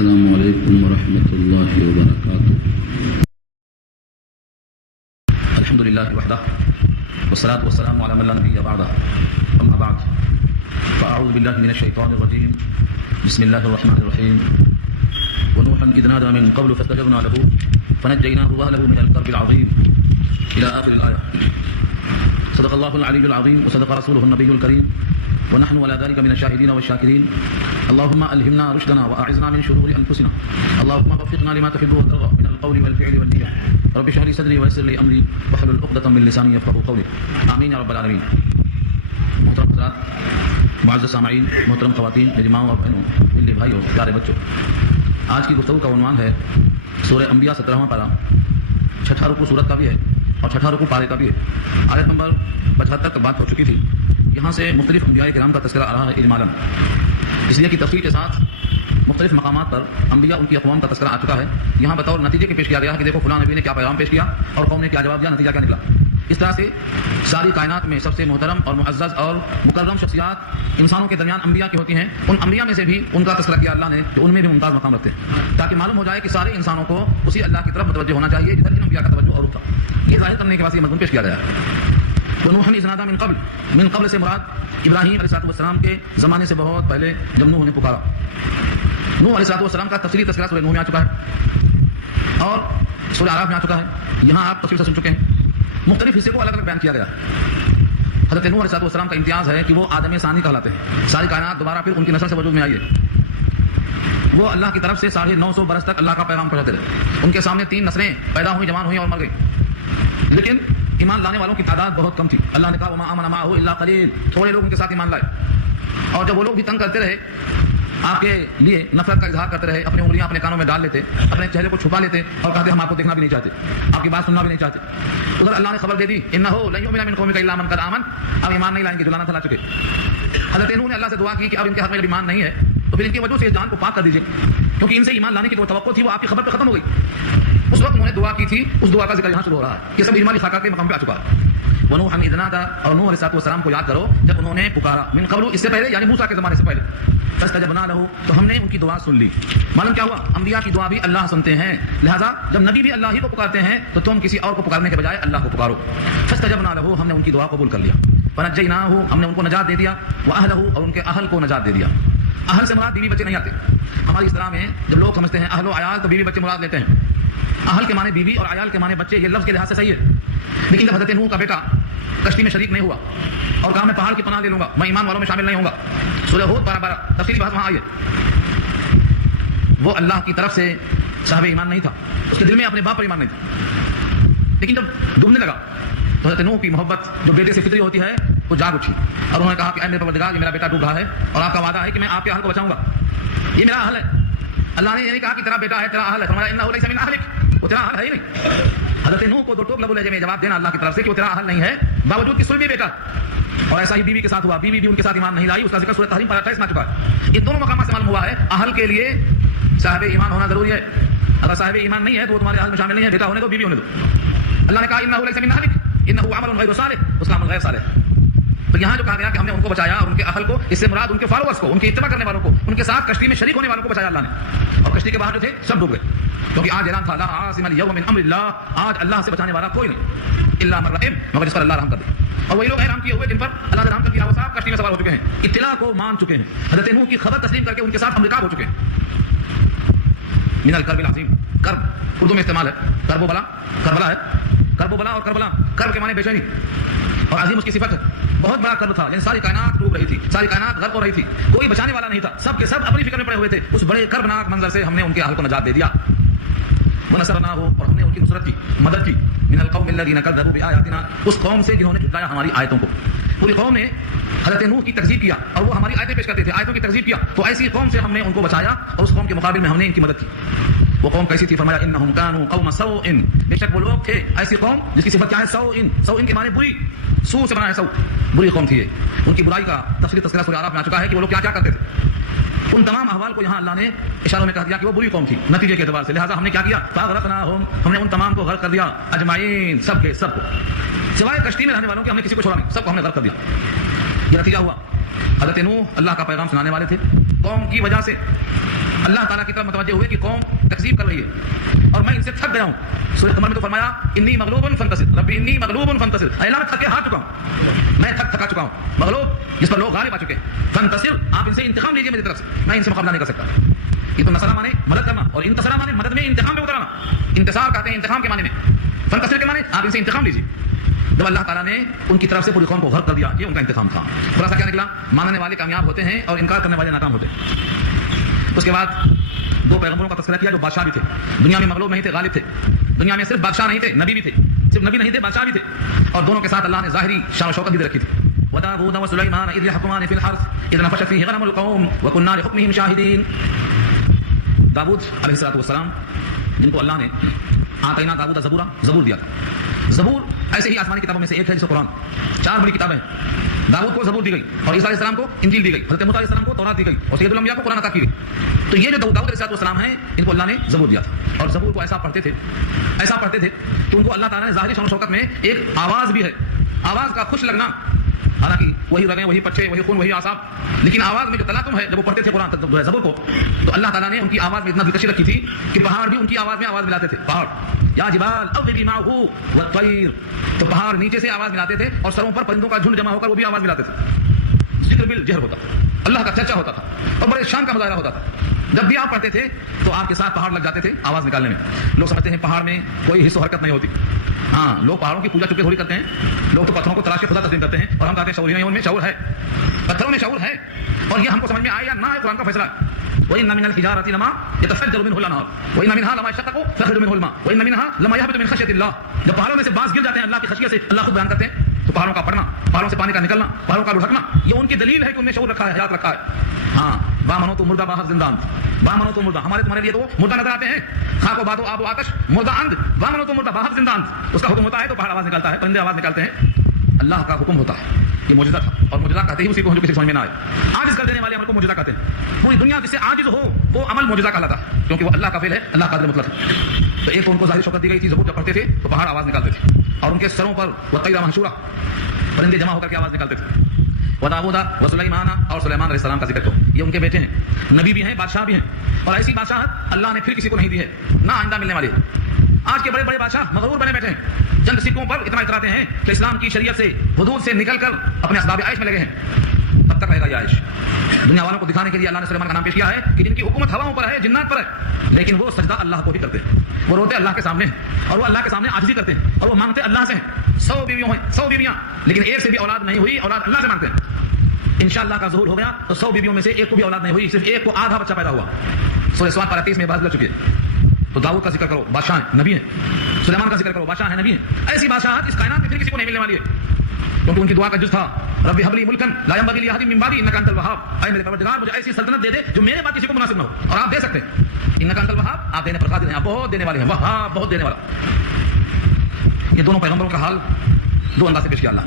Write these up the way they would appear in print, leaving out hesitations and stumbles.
السلام علیکم ورحمۃ اللہ وبرکاتہ۔ الحمد للہ وحدہ والصلاة والسلام علی من لا نبی بعدہ، اما بعد فاعوذ باللہ من الشیطان الرجیم، بسم اللہ الرحمن الرحیم۔ ونوحا اذ نادى من قبل فاستجبنا له فنجيناه واهله من الكرب العظيم الى آخر الآية۔ صدق الله العلي العظيم وصدق رسوله النبي الكريم ونحن على ذلك من الشاهدين والشاكرين۔ اللهم ألهمنا رشدنا وأعذنا من شرور أنفسنا، اللهم وفقنا لما تحب وترضى من القول والفعل والنية۔ رب اشرح لي صدري ويسر لي أمري واحلل عقدة من لساني يفقهوا قولي، آمين يا رب العالمين۔ محترم حضرات، معزز سامعین، محترم خواتین، میری ماں اور بہنوں، میرے بھائیوں، پیارے بچوں، آج کی گفتگو کا عنوان ہے سورہ انبیاء 17واں پارہ، چھٹا رکوع سورت کا بھی ہے اور چھٹا رکوع پارے کا بھی ہے۔ آیت نمبر 75 تک بات ہو چکی تھی۔ یہاں سے مختلف انبیاء کرام کا تذکرہ آ رہا ہے اجمالاً، اس لیے کہ تفصیل کے ساتھ مختلف مقامات پر انبیاء ان کی اقوام کا تذکرہ آ چکا ہے۔ یہاں بطور نتیجے کے پیش کیا گیا ہے کہ دیکھو فلاں نبی نے کیا پیغام پیش کیا اور قوم نے کیا جواب دیا، نتیجہ کیا نکلا۔ اس طرح سے ساری کائنات میں سب سے محترم اور معزز اور مکرم شخصیات انسانوں کے درمیان انبیاء کی ہوتی ہیں، ان انبیاء میں سے بھی ان کا تذکرہ کیا اللہ نے کہ ان میں بھی ممتاز مقام رکھتے ہیں، تاکہ معلوم ہو جائے کہ سارے انسانوں کو اسی اللہ کی طرف متوجہ ہونا چاہیے جدھر ان انبیاء کا توجہ اور رخ تھا۔ یہ ظاہر کرنے کے بعد یہ مضمون پیش کیا گیا ہے۔ ونوحا اذ نادى من قبل سے مراد ابراہیم علیہ السلام کے زمانے سے بہت پہلے جب نوح نے پکارا۔ نوح علیہ السلام کا تفصیلی تذکرہ سورہ نوح میں آ چکا ہے اور سورہ اعراف میں آ چکا ہے، یہاں آپ تفصیل سے سن چکے ہیں۔ مختلف حصے کو الگ الگ بیان کیا گیا ہے۔ حضرت نوح علیہ السلام کا امتیاز ہے کہ وہ آدم ثانی کہلاتے ہیں، ساری کائنات دوبارہ پھر ان کی نسل سے وجود میں آئی ہے۔ وہ اللہ کی طرف سے 950 برس تک اللہ کا پیغام پہنچاتے رہے۔ ان کے سامنے 3 نسلیں پیدا ہوئی، جوان ہوئی اور مر گئی، لیکن ایمان لانے والوں کی تعداد بہت کم تھی۔ اللہ نے کہا وما آمن معه الا قلیل، تھوڑے لوگ ان کے ساتھ ایمان لائے۔ اور جب وہ لوگ بھی تنگ کرتے رہے، آپ کے لیے نفرت کا اظہار کرتے رہے، اپنی انگلیاں اپنے کانوں میں ڈال لیتے، اپنے چہرے کو چھپا لیتے اور کہتے ہم آپ کو دیکھنا بھی نہیں چاہتے، آپ کی بات سننا بھی نہیں چاہتے، ادھر اللہ نے خبر دے دی انه لن يؤمن من قومك الا من قد آمن، اب ایمان نہیں لائیں گے جو لانا تھا چکے۔ حضرت نوح نے اللہ سے دعا کی کہ اب ان کے حق میں جب ایمان نہیں ہے تو پھر ان کی وجہ سے اس جان کو پاک کر دیجیے، کیونکہ ان سے ایمان لانے کی جو توقع تھی وہ آپ کی خبر پہ ختم ہو گئی۔ اس وقت انہوں نے دعا کی تھی، اس دعا کا ذکر یہاں شروع ہو رہا ہے، یہ سب اجمالی خاکہ کے مقام پہ آ چکا ہے۔ ونوحا اذ نادى، اور نوح علیہ السلام کو یاد کرو جب انہوں نے پکارا، من قبل اس سے پہلے یعنی موسیٰ کے زمانے سے پہلے، فاستجبنا له، تو ہم نے ان کی دعا سن لی۔ معلوم کیا ہوا، انبیاء کی دعا بھی اللہ سنتے ہیں، لہذا جب نبی بھی اللہ ہی کو پکارتے ہیں تو تم کسی اور کو پکارنے کے بجائے اللہ کو پکارو۔ فاستجبنا له، ہم نے ان کی دعا قبول کر لیا۔ فنجیناہ، ہم نے ان کو نجات دے دیا، واہلہ، اور ان کے اہل کو نجات دے دیا۔ اہل سے مراد بیوی بچے نہیں آتے، ہماری اصطلاح میں جب لوگ سمجھتے ہیں اہل و عیال تو بیوی بچے مراد لیتے ہیں۔ اہل کے معنی بیوی اور عیال کے معنی بچے، یہ لفظ کے لحاظ سے صحیح ہے، لیکن جب حضرت نوح کا بیٹا کشتی میں شریک نہیں ہوا اور کہا میں پہاڑ کی پناہ لے لوں گا، میں ایمان والوں میں شامل نہیں ہوں گا، سورہ ہود 12 تفصیلی بات وہاں آئی ہے۔ وہ اللہ کی طرف سے صاحب ایمان نہیں تھا، اس کے دل میں اپنے باپ پر ایمان نہیں تھا، لیکن جب ڈوبنے لگا تو حضرت نوح کی محبت جو بیٹے سے فطری ہوتی ہے وہ جاگ اٹھی اور انہوں نے کہا کہ اے میرے پروردگار، یہ میرا بیٹا ڈوب رہا ہے اور آپ کا وعدہ ہے کہ میں آپ کے اہل کو بچاؤں گا، یہ میرا اہل ہے۔ اللہ نے یہ نہیں کہا کہ تیرا بیٹا ہے تیرا اہل ہے، فرمایا انہ لیس من اہلک، وہ تیرا اہل ہے ہی نہیں۔ حضرت نوح کو دو ٹوک لبو لہجے میں جواب دینا اللہ کی طرف سے کہ وہ تیرا اہل نہیں ہے، باوجود کہ سلمی بیٹا۔ اور ایسا ہی بیوی کے ساتھ ہوا، بیوی بھی ان کے ساتھ ایمان نہیں لائی، اس کا ذکر سورۃ تحریم پارہ 28 میں آ چکا ہے۔ یہ دونوں مقامات سے معلوم ہوا ہے اہل کے لیے صاحب ایمان ہونا ضروری ہے، اگر صاحب ایمان نہیں ہے تو وہ تمہارے اہل میں شامل نہیں ہے، بیٹا ہونے دو، بیوی ہونے دو۔ اللہ نے کہا انہ لیس من اہلک انہ عمل غیر صالح، اس کا عمل غیر صالح۔ تو یہاں جو کہا گیا کہ ہم نے ان کو بچایا اور ان کے اہل کو، اس سے مراد ان کے فالوورز کو، ان کی اتباع کرنے والوں کو، ان کے ساتھ کشتی میں شریک ہونے والوں کو بچایا اللہ نے، اور کشتی کے باہر جو تھے سب ڈوب گئے، کیونکہ آج اعلان تھا لا عاصم اليوم من امر اللہ، آج اللہ سے بچانے والا کوئی نہیں الا من رحم، مگر جس پر اللہ رحم کر دے۔ اور وہی لوگ احرام کیے ہوئے جن پر اللہ نے رحم کر دیا وہ صاحب کشتی میں سوار ہو چکے ہیں، اطلاع کو مان چکے ہیں، حضرت نوح کی خبر تسلیم کر کے ان کے ساتھ امرکاب ہو چکے ہیں۔ من الکرب العظیم، کرب اردو میں استعمال ہے، کرب و بلا، کربلا ہے، کرب و بلا اور کربلا، کرب کے معنی بے چینی اور عظیم اس کی صفت ہے، بہت بڑا کرب تھا، یعنی ساری کائنات ڈوب رہی تھی، ساری کائنات غرق ہو رہی تھی، کوئی بچانے والا نہیں تھا، سب کے سب اپنی فکر میں پڑے ہوئے تھے۔ اس بڑے کربناک منظر سے ہم نے ان کے اہل کو نجات دے دیا۔ ونصرناہ، اور ہم نے ان کی نصرت کی، مدد کی، من القوم الذین کذبوا بآیاتنا، اس قوم سے جنہوں نے جھٹلایا ہماری آیتوں کو۔ پوری قوم نے حضرت نوح کی تکذیب کیا اور وہ ہماری آیتیں پیش کرتے تھے، آیتوں کی تکذیب کیا، تو ایسی قوم سے ہم نے ان کو بچایا اور اس قوم کے مقابل میں ہم نے ان کی مدد کی۔ وہ قوم کیسی تھی، فرمایا انہم کانوا قوم سوء، بے شک وہ لوگ تھے ایسی قوم جس کی صفت کیا ہے، سوء کے معنی بری، سو سے بنا ہے سو، بری قوم تھی یہ۔ ان کی برائی کا تفصیلی تذکرہ سورہ اعراف میں آ چکا ہے کہ وہ لوگ کیا کیا کرتے تھے۔ ان تمام احوال کو یہاں اللہ نے اشاروں میں کہہ دیا کہ وہ بری قوم تھی نتیجے کے اعتبار سے، لہٰذا ہم نے کیا کیا، فاغرقناہم، ہم نے ان تمام کو غرق کر دیا، اجمعین، سب کے سب کو، سوائے کشتی میں رہنے والوں کے ہم نے کسی کو چھوڑا نہیں، سب کو ہم نے غرق کر دیا۔ یہ نتیجہ ہوا۔ حضرت نوح اللہ کا پیغام سنانے والے تھے، قوم کی وجہ سے اللہ تعالیٰ کی طرف متوجہ ہوئے کہ قوم تکذیب کر رہی ہے اور میں ان سے تھک گیا ہوں. سورۃ قمر میں تو فرمایا انی مغلوب فانتصر، ربی انی مغلوب فانتصر، اے اللہ میں تھک کے ہار چکا ہوں، میں تھکا چکا ہوں. مغلوب جس پر لوگ غالب آ چکے ہیں، فانتصر آپ ان سے انتقام لیجیے میری طرف سے، میں ان سے مقابلہ نہیں کر سکتا. یہ تو نصرہ مانے مدد کرنا اور انتصار مانے مدد میں انتقام میں اترنا. انتصار کہتے ہیں انتقام کے معنی میں، فانتصر کے معنی آپ ان سے انتقام لیجیے. جب اللہ تعالیٰ نے ان کی طرف سے پوری قوم کو غرق کر دیا، یہ ان کا انتقام تھا. خلاصہ کیا نکلا؟ ماننے والے کامیاب ہوتے ہیں اور انکار کرنے والے ناکام ہوتے ہیں. اس کے بعد دو پیغمبروں کا تذکرہ کیا جو بادشاہ بھی تھے، دنیا میں مغلوب نہیں تھے، غالب تھے. دنیا میں صرف بادشاہ نہیں تھے، نبی بھی تھے. صرف نبی نہیں تھے، بادشاہ بھی تھے. اور دونوں کے ساتھ اللہ نے ظاہری شان و شوکت بھی رکھی تھی. وَدَاوُودَ وَسُلَيْمَانَ إِذْ يَحْكُمَانِ فِي الْحَرْثِ إِذْ نَفَشَتْ فِيهِ غَنَمُ الْقَوْمِ وَكُنَّا لِحُكْمِهِمْ شَاهِدِينَ. داؤد علیہ الصلوۃ والسلام جن کو اللہ نے آتینا داؤد زبورا زبور دیا تھا. زبور ایسے ہی آسمانی کتابوں میں سے ایک ہے جسے قرآن، 4 بڑی کتابیں ہیں. داؤد کو زبور دی گئی اور عیسیٰ علیہ السلام کو انجیل دی گئی، حضرت موسیٰ علیہ السلام کو تورات دی گئی اور سید الانبیاء کو قرآن عطا کی گئی. تو یہ جو داؤد علیہ السلام ہیں ان کو اللہ نے زبور دیا تھا اور زبور کو ایسا پڑھتے تھے کہ ان کو اللہ تعالیٰ نے ظاہری شان و شوکت میں ایک آواز بھی ہے، آواز کا خوش لگنا. حالانکہ وہی رگیں، وہی پچھے، وہی خون، وہی اعصاب، لیکن آواز میں جو تلاطم ہے. جب وہ پڑھتے تھے قرآن زبور کو تو اللہ تعالیٰ نے ان کی آواز میں اتنا دلکشی رکھی تھی کہ پہاڑ بھی ان کی آواز میں آواز ملاتے تھے. پہاڑ یا جبال اوبی معہ والطیر، تو پہاڑ نیچے سے آواز ملاتے تھے اور سروں پر پرندوں کا جھنڈ جمع ہو کر وہ بھی آواز ملاتے تھے. ذکر بالجہر ہوتا تھا، اللہ کا چرچا ہوتا تھا اور بڑے شان کا مظاہرہ ہوتا تھا. جب بھی آپ پڑھتے تھے تو آپ کے ساتھ پہاڑ لگ جاتے تھے آواز نکالنے میں. لوگ سمجھتے ہیں پہاڑ میں کوئی حصہ حرکت نہیں ہوتی. ہاں، لوگ پہاڑوں کی پوجا چپے تھوڑی کرتے ہیں. لوگ تو پتھروں کو تراش کے خدا تسلیم کرتے ہیں اور ہم کہتے ہیں شعور نہیں، ان میں شعور ہے، پتھروں میں شعور ہے. اور یہ ہم کو سمجھ میں آئے یا نہ آئے، قرآن کا فیصلہ ہے. وَإِنَّ مِنَ الْحِجَارَةِ لَمَا يَتَفَجَّرُ مِنْهُ الْأَنْهَارُ وَإِنَّ مِنْهَا لَمَا يَشَقَّقُ فَيَخْرُجُ مِنْهُ الْمَاءُ وَإِنَّ مِنْهَا لَمَا يَهْبِطُ مِنْ خَشْيَةِ اللَّهِ. جب پہاڑوں میں سے باز گر جاتے ہیں اللہ کی خشیت سے، اللہ خود بیان کرتے ہیں، تو پہاڑوں کا پڑنا، پہاڑوں سے پانی کا نکلنا، پہاڑوں کا لڑھکنا، یہ ان کی دلیل ہے کہ ان میں شعور رکھا ہے، حیات رکھا ہے. ہاں، بامنو تو مردہ باہر زندان، بامنو تو مردہ، ہمارے تمہارے لیے تو مردہ نظر آتے ہیں. خاک و باد و آب و آتش، مردہ اند، بامنو تو مردہ باہر زندان. اس کا حکم ہوتا ہے تو پہاڑ آواز نکالتا ہے، پرندے آواز نکالتے ہیں. اللہ کا حکم ہوتا ہے. یہ معجزہ تھا اور معجزہ کہتے ہی اسی کو جو کسی سمجھ میں نہ آئے. عاجز کر دینے والے عمل کو معجزہ کہتے ہیں. پوری دنیا جس سے عاجز ہو وہ عمل معجزہ کہلاتا ہے کیونکہ وہ اللہ کا فعل ہے، اللہ قادر مطلق ہے. تو ایک ان کو ظاہری شوکت دی گئی تھی، زبور جب پڑھتے تھے تو پہاڑ آواز نکالتے تھے اور ان کے سروں پر والطیر محشورہ، پرندے جمع ہو کر کے آواز نکالتے تھے. وداؤد وسلیمان، اور سلیمان علیہ السلام کا ذکر کرو، یہ ان کے بیٹے ہیں، نبی بھی ہیں، بادشاہ بھی ہیں. اور ایسی بادشاہت اللہ نے پھر کسی کو نہیں دی ہے، نہ آئندہ ملنے والی ہے. آج کے بڑے بڑے بادشاہ مغرور بنے بیٹھے ہیں، چند سکوں پر اتنا اتراتے ہیں کہ اسلام کی شریعت سے، حدود سے نکل کر اپنے اسباب عیش میں لگے ہیں. تب تک رہے گا یہ عیش. دنیا والوں کو دکھانے کے لیے اللہ نے سلیمان کا نام پیش کیا ہے کہ جن کی حکومت ہواؤں پر ہے، جنات پر ہے، لیکن وہ سجدہ اللہ کو ہی کرتے ہیں. وہ روتے اللہ کے سامنے اور وہ اللہ کے سامنے عاجزی کرتے ہیں اور وہ مانگتے اللہ سے ہیں. 100 بیویاں لیکن ایک سے بھی اولاد نہیں ہوئی، اولاد اللہ سے مانگتے ہیں. انشاءاللہ کا ظہور ہو گیا تو 100 بیویوں میں سے ایک کو بھی اولاد نہیں ہوئی، صرف ایک کو آدھا بچہ پیدا ہوا. سورہ سواد 30 میں بات کر چکی ہے. تو داؤد کا ذکر کرو، بادشاہ ہیں، نبی ہیں. سلیمان کا ذکر کرو، بادشاہ ہیں، نبی ہیں. ایسی بادشاہت اس کائنات میں پھر کسی کو نہیں ملنے والی ہے کیونکہ ان کی دعا کا جز تھا رب هب لي ملكا لا ينبغي لاحد من بعدي انك انت الوهاب. اے میرے پروردگار مجھے ایسی سلطنت دے دے جو میرے بعد کسی کو مناسب نہ ہو. اور آپ دے سکتے ہیں، انك انت الوهاب، آپ دینے پر قادر ہیں، آپ بہت دینے والے ہیں. وہاب، بہت دینے والا. یہ دونوں پیغمبروں کا حال دو انداز سے پیش کیا اللہ.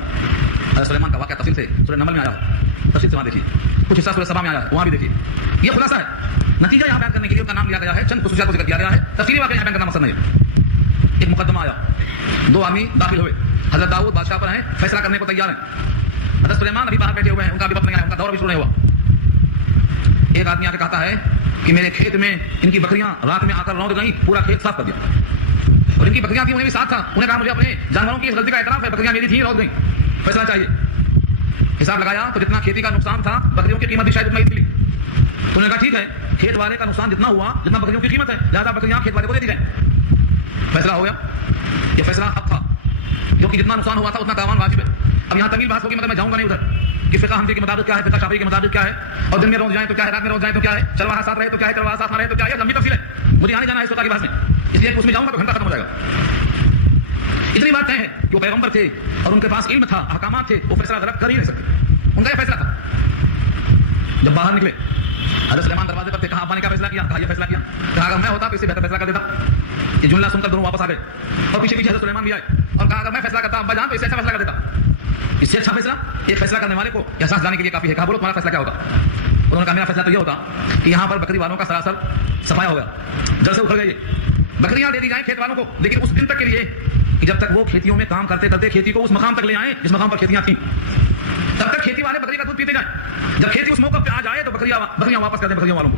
حضرت سلیمان کا واقعہ تفصیل سے سورہ نمل میں آیا ہے، تفصیل سے وہاں دیکھیے. کچھ حصہ سورہ سبا میں آیا ہے، وہاں بھی دیکھیے. یہ خلاصہ ہے، نتیجہ یہاں بیان کرنے کے لیے ان کا نام لیا گیا ہے، چند خصوصیات کو ذکر کیا گیا ہے. تفصیلی واقعہ یہاں بیان کرنا مقصد نہیں ہے. ایک مقدمہ آیا، 2 آدمی داخل ہوئے. حضرت داؤد بادشاہ پر ہیں، فیصلہ کرنے کو تیار ہیں. حضرت سلیمان ابھی باہر بیٹھے ہوئے ہیں، ان کا ابھی وقت نہیں آیا، ان کا دور بھی شروع نہیں ہوا. ایک آدمی آ کے کہتا ہے کہ میرے کھیت میں ان کی بکریاں رات میں آ کر رونق گئیں، پورا کھیت صاف کر دیا. اور ان کی بکریاں تھیں، انہیں بھی ساتھ تھا. انہیں کہا مجھے اپنے جانوروں کی اس غلطی کا اعتراف ہے، بکریاں میری تھیں، رونق گئیں، فیصلہ چاہیے. حساب لگایا تو جتنا کھیتی کا نقصان تھا بکریوں کی قیمت بھی شاید اتنا ہی تھی. تو انہوں نے کہا ٹھیک ہے، کھیت والے کا نقصان جتنا ہوا جتنا بکریوں کی قیمت ہے، لہٰذا بکریاں کھیت والے کو دے دی جائیں. فیصلہ ہو گیا. یہ فیصلہ اب تھا کیونکہ جتنا نقصان ہوا تھا اتنا تاوان واجب ہے. اب یہاں طویل بحث ہوگی، مگر میں جاؤں گا نہیں ادھر کہ فقہ حنفی کے مطابق کیا ہے، فقہ شافعی کے مطابق کیا ہے، اور دن میں روز جائیں تو کیا ہے، رات میں روز جائیں تو کیا ہے، چلواہا ساتھ رہے تو کیا ہے، چلواہا ساتھ نہ رہے تو کیا ہے. لمبی تفصیل ہے، مجھے آنے جانا ہے اس وقت کی بحث میں، اس لیے اس میں جاؤں گا تو گھنٹہ ختم ہو جائے گا. اتنی بات ہے کہ وہ پیغمبر تھے اور ان کے پاس علم تھا، احکامات تھے، وہ فیصلہ غلط کر ہی نہیں سکتے. ان کا یہ فیصلہ تھا. جب باہر نکلے حضرت سلیمان دروازے پر تھے، کہا ابا نے کیا فیصلہ کیا، کہا یہ فیصلہ کیا. کہا اگر میں ہوتا تو اس سے بہتر فیصلہ کر دیتا. یہ جملہ سن کر دونوں واپس آ گئے اور پیچھے پیچھے حضرت سلیمان بھی آئے اور کہا اگر میں فیصلہ کرتا ابا جان تو اس سے اچھا فیصلہ کر دیتا. اس سے اچھا فیصلہ ایک فیصلہ کرنے والے کو احساس جانے کے لیے کافی ہے. کہا بولو تمہارا فیصلہ کیا ہوتا. انہوں نے کہا میرا فیصلہ تو یہ ہوتا کہ یہاں پر بکری والوں کا سراسر صفایا ہو گیا، جل سے اکھڑ گئے. بکریاں دے دی جائیں کھیت والوں کو، لیکن اس دن تک کے لیے کہ جب تک وہ کھیتیوں میں کام کرتے کرتے کھیتی کو اس مقام تک لے آئیں جس مقام پر کھیتیاں تھیں، تب تک کھیتی والے بکری کا دودھ پیتے جائیں. جب کھیتی اس موقع پہ آ جائے تو بکریاں واپس کر دیں بکریوں والوں کو.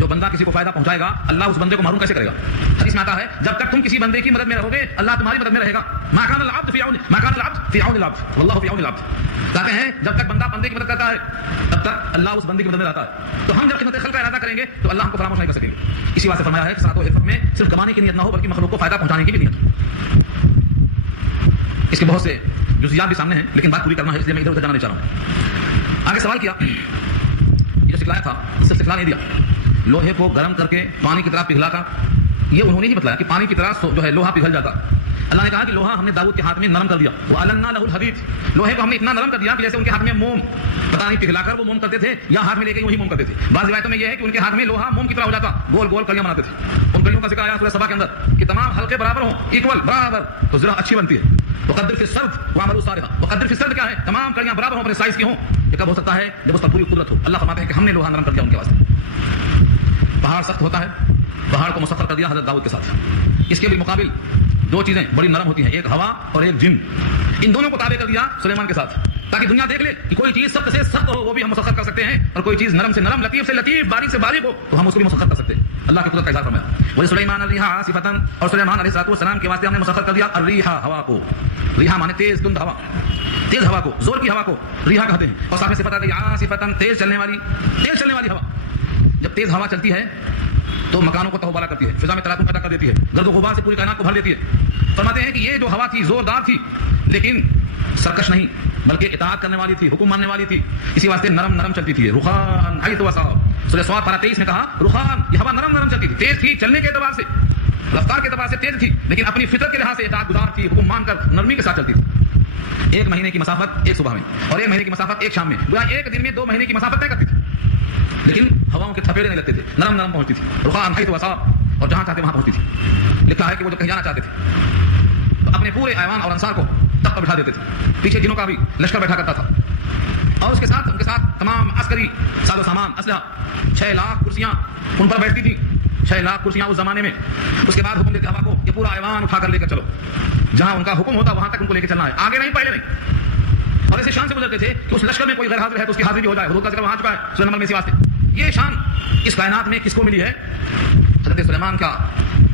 جو بندہ کسی کو فائدہ پہنچائے گا اللہ اس بندے کو محروم کیسے کرے گا؟ حدیث میں آتا ہے جب تک تم کسی بندے کی مدد میں رہو گے اللہ تمہاری مدد میں رہے گا. ما کان العبد فی عون العبد واللہ فی عون العبد. کہتے ہیں جب تک بندہ بندے کی مدد کرتا ہے تب تک اللہ اس بندے کی مدد میں رہتا ہے. تو ہم جب خدمت خلق کا ارادہ کریں گے تو اللہ ہم کو فراموش نہیں کر سکیں گے. اسی واسطے فرمایا ہے کہ صلاۃ و حفظ میں صرف کمانے کی نیت نہ ہو بلکہ مخلوق کو فائدہ پہنچانے کی بھی نیت ہو. اس کے بہت سے جزیات بھی سامنے ہیں لیکن بات پوری کرنا ہے اس لیے میں ادھر ادھر جانا نہیں چاہ رہا ہوں. آگے سوال کیا یہ جو سکھلایا تھا اس سے سکھلا نہیں دیا. لوہے کو گرم کر کے پانی کی طرح پگھلا کر یہ انہوں نے ہی بتلایا کہ پانی کی طرح جو ہے لوہا پگھل جاتا. اللہ نے کہا کہ لوہا ہم نے داؤد کے ہاتھ میں نرم کر دیا. وَأَلَنَّا لَهُ الْحَدِيدَ. لوہے کو ہم نے اتنا نرم کر دیا کہ جیسے ان کے ہاتھ میں موم پتہ نہیں پگھلا کر وہ موم کرتے تھے یا ہاتھ میں لے کے وہی موم کرتے تھے. بعض روایتوں میں یہ ہے کہ ان کے ہاتھ میں لوہا موم کی طرح ہو جاتا گول گول کلیاں بناتے تھے. ان کلیوں کا ذکر آیا سورہ سبا کے اندر کہ تمام حلقے برابر ہوں ایکول برابر تو ذرا اچھی بنتی ہے. وقدر فی السرد وعملوا صالحا. وقدر فی السرد کیا ہے؟ تمام کلیاں برابر ہوں اپنے سائز کی ہوں. یہ کب ہو سکتا ہے؟ جب اس پر پوری قدرت ہو. اللہ فرماتے ہیں کہ ہم نے لوہا نرم کر دیا ان کے واسطے. پہاڑ سخت ہوتا ہے پہاڑ کو مسخر کر دیا حضرت داؤد کے ساتھ. اس کے بالمقابل دو چیزیں بڑی نرم ہوتی ہیں ایک ہوا اور ایک جن. ان دونوں کو تابع کر دیا سلیمان کے ساتھ تاکہ دنیا دیکھ لے کہ کوئی چیز سخت سے سخت ہو وہ بھی ہم مسخر کر سکتے ہیں اور کوئی چیز نرم سے نرم لطیف سے لطیف باریک سے باریک ہو تو ہم اس کو بھی مسخر کر سکتے ہیں. اللہ کی قدرت کا اظہار فرمایا. وہی سلیمان الریح عاصفۃ اور سلیمان علیہ السلام کے واسطے ہم نے مسخر کر دیا الریح ہوا کو. ریحا مانے تیز دھند ہوا تیز ہوا کو زور کی ہوا کو ریحا کہتے ہیں. اور ساتھ میں صفت آتی ہے عاصفۃ تیز چلنے والی ہوا. جب تیز ہوا چلتی ہے تو مکانوں کو تہوبالا کرتی ہے فضا میں تلاطم پیدا کر دیتی ہے گرد و غبار سے پوری کائنات کو بھر دیتی ہے. فرماتے ہیں کہ یہ جو ہوا تھی زوردار تھی لیکن سرکش نہیں بلکہ اطاعت کرنے والی تھی حکم ماننے والی تھی. اسی واسطے نرم نرم چلتی تھی. رخان حیث وصاب سورہ صاد پارہ 23 میں کہا رخان یہ ہوا نرم نرم چلتی تھی. تیز تھی چلنے کے اعتبار سے رفتار کے اعتبار سے تیز تھی لیکن اپنی فطرت کے لحاظ سے اطاعت گزار تھی حکم مان کر نرمی کے ساتھ چلتی تھی. ایک مہینے کی مسافت ایک صبح میں اور ایک مہینے کی مسافت ایک شام میں گویا ایک دن میں 2 مہینے کی مسافت طے کرتی تھی لیکن ہواؤں کے تھپیڑے نہیں لگتے تھے نرم نرم پہنچتی تھی. رخان حیث وصاب اور جہاں چاہتے وہاں پہنچتی تھی. لکھا ہے کہ وہ جب کہیں جانا چاہتے تھے تو اپنے پورے ایوان اور انصار کو تخت پر بٹھا دیتے تھے. پیچھے جنوں کا بھی لشکر بیٹھا کرتا تھا اور ان کے ساتھ تمام عسکری ساز و سامان اسلحہ 6 لاکھ کرسیاں ان پر بیٹھتی تھی. 6 لاکھ کرسیاں اس زمانے میں. اس کے بعد حکم دیتے ہوا کو یہ پورا ایوان اٹھا کر لے کر چلو جہاں ان کا حکم ہوتا وہاں تک ان کو لے کے چلنا ہے آگے نہیں پہلے نہیں. اور ایسے شان سے گزرتے تھے کہ اس لشکر میں کوئی غیر حاضر ہے تو اس کی حاضری بھی ہو جائے. حضور کا ذکر وہاں چکا ہے سورہ نمل میں. اسی واسطے یہ شان اس کائنات میں کس کو ملی ہے؟ حضرت سلیمان کا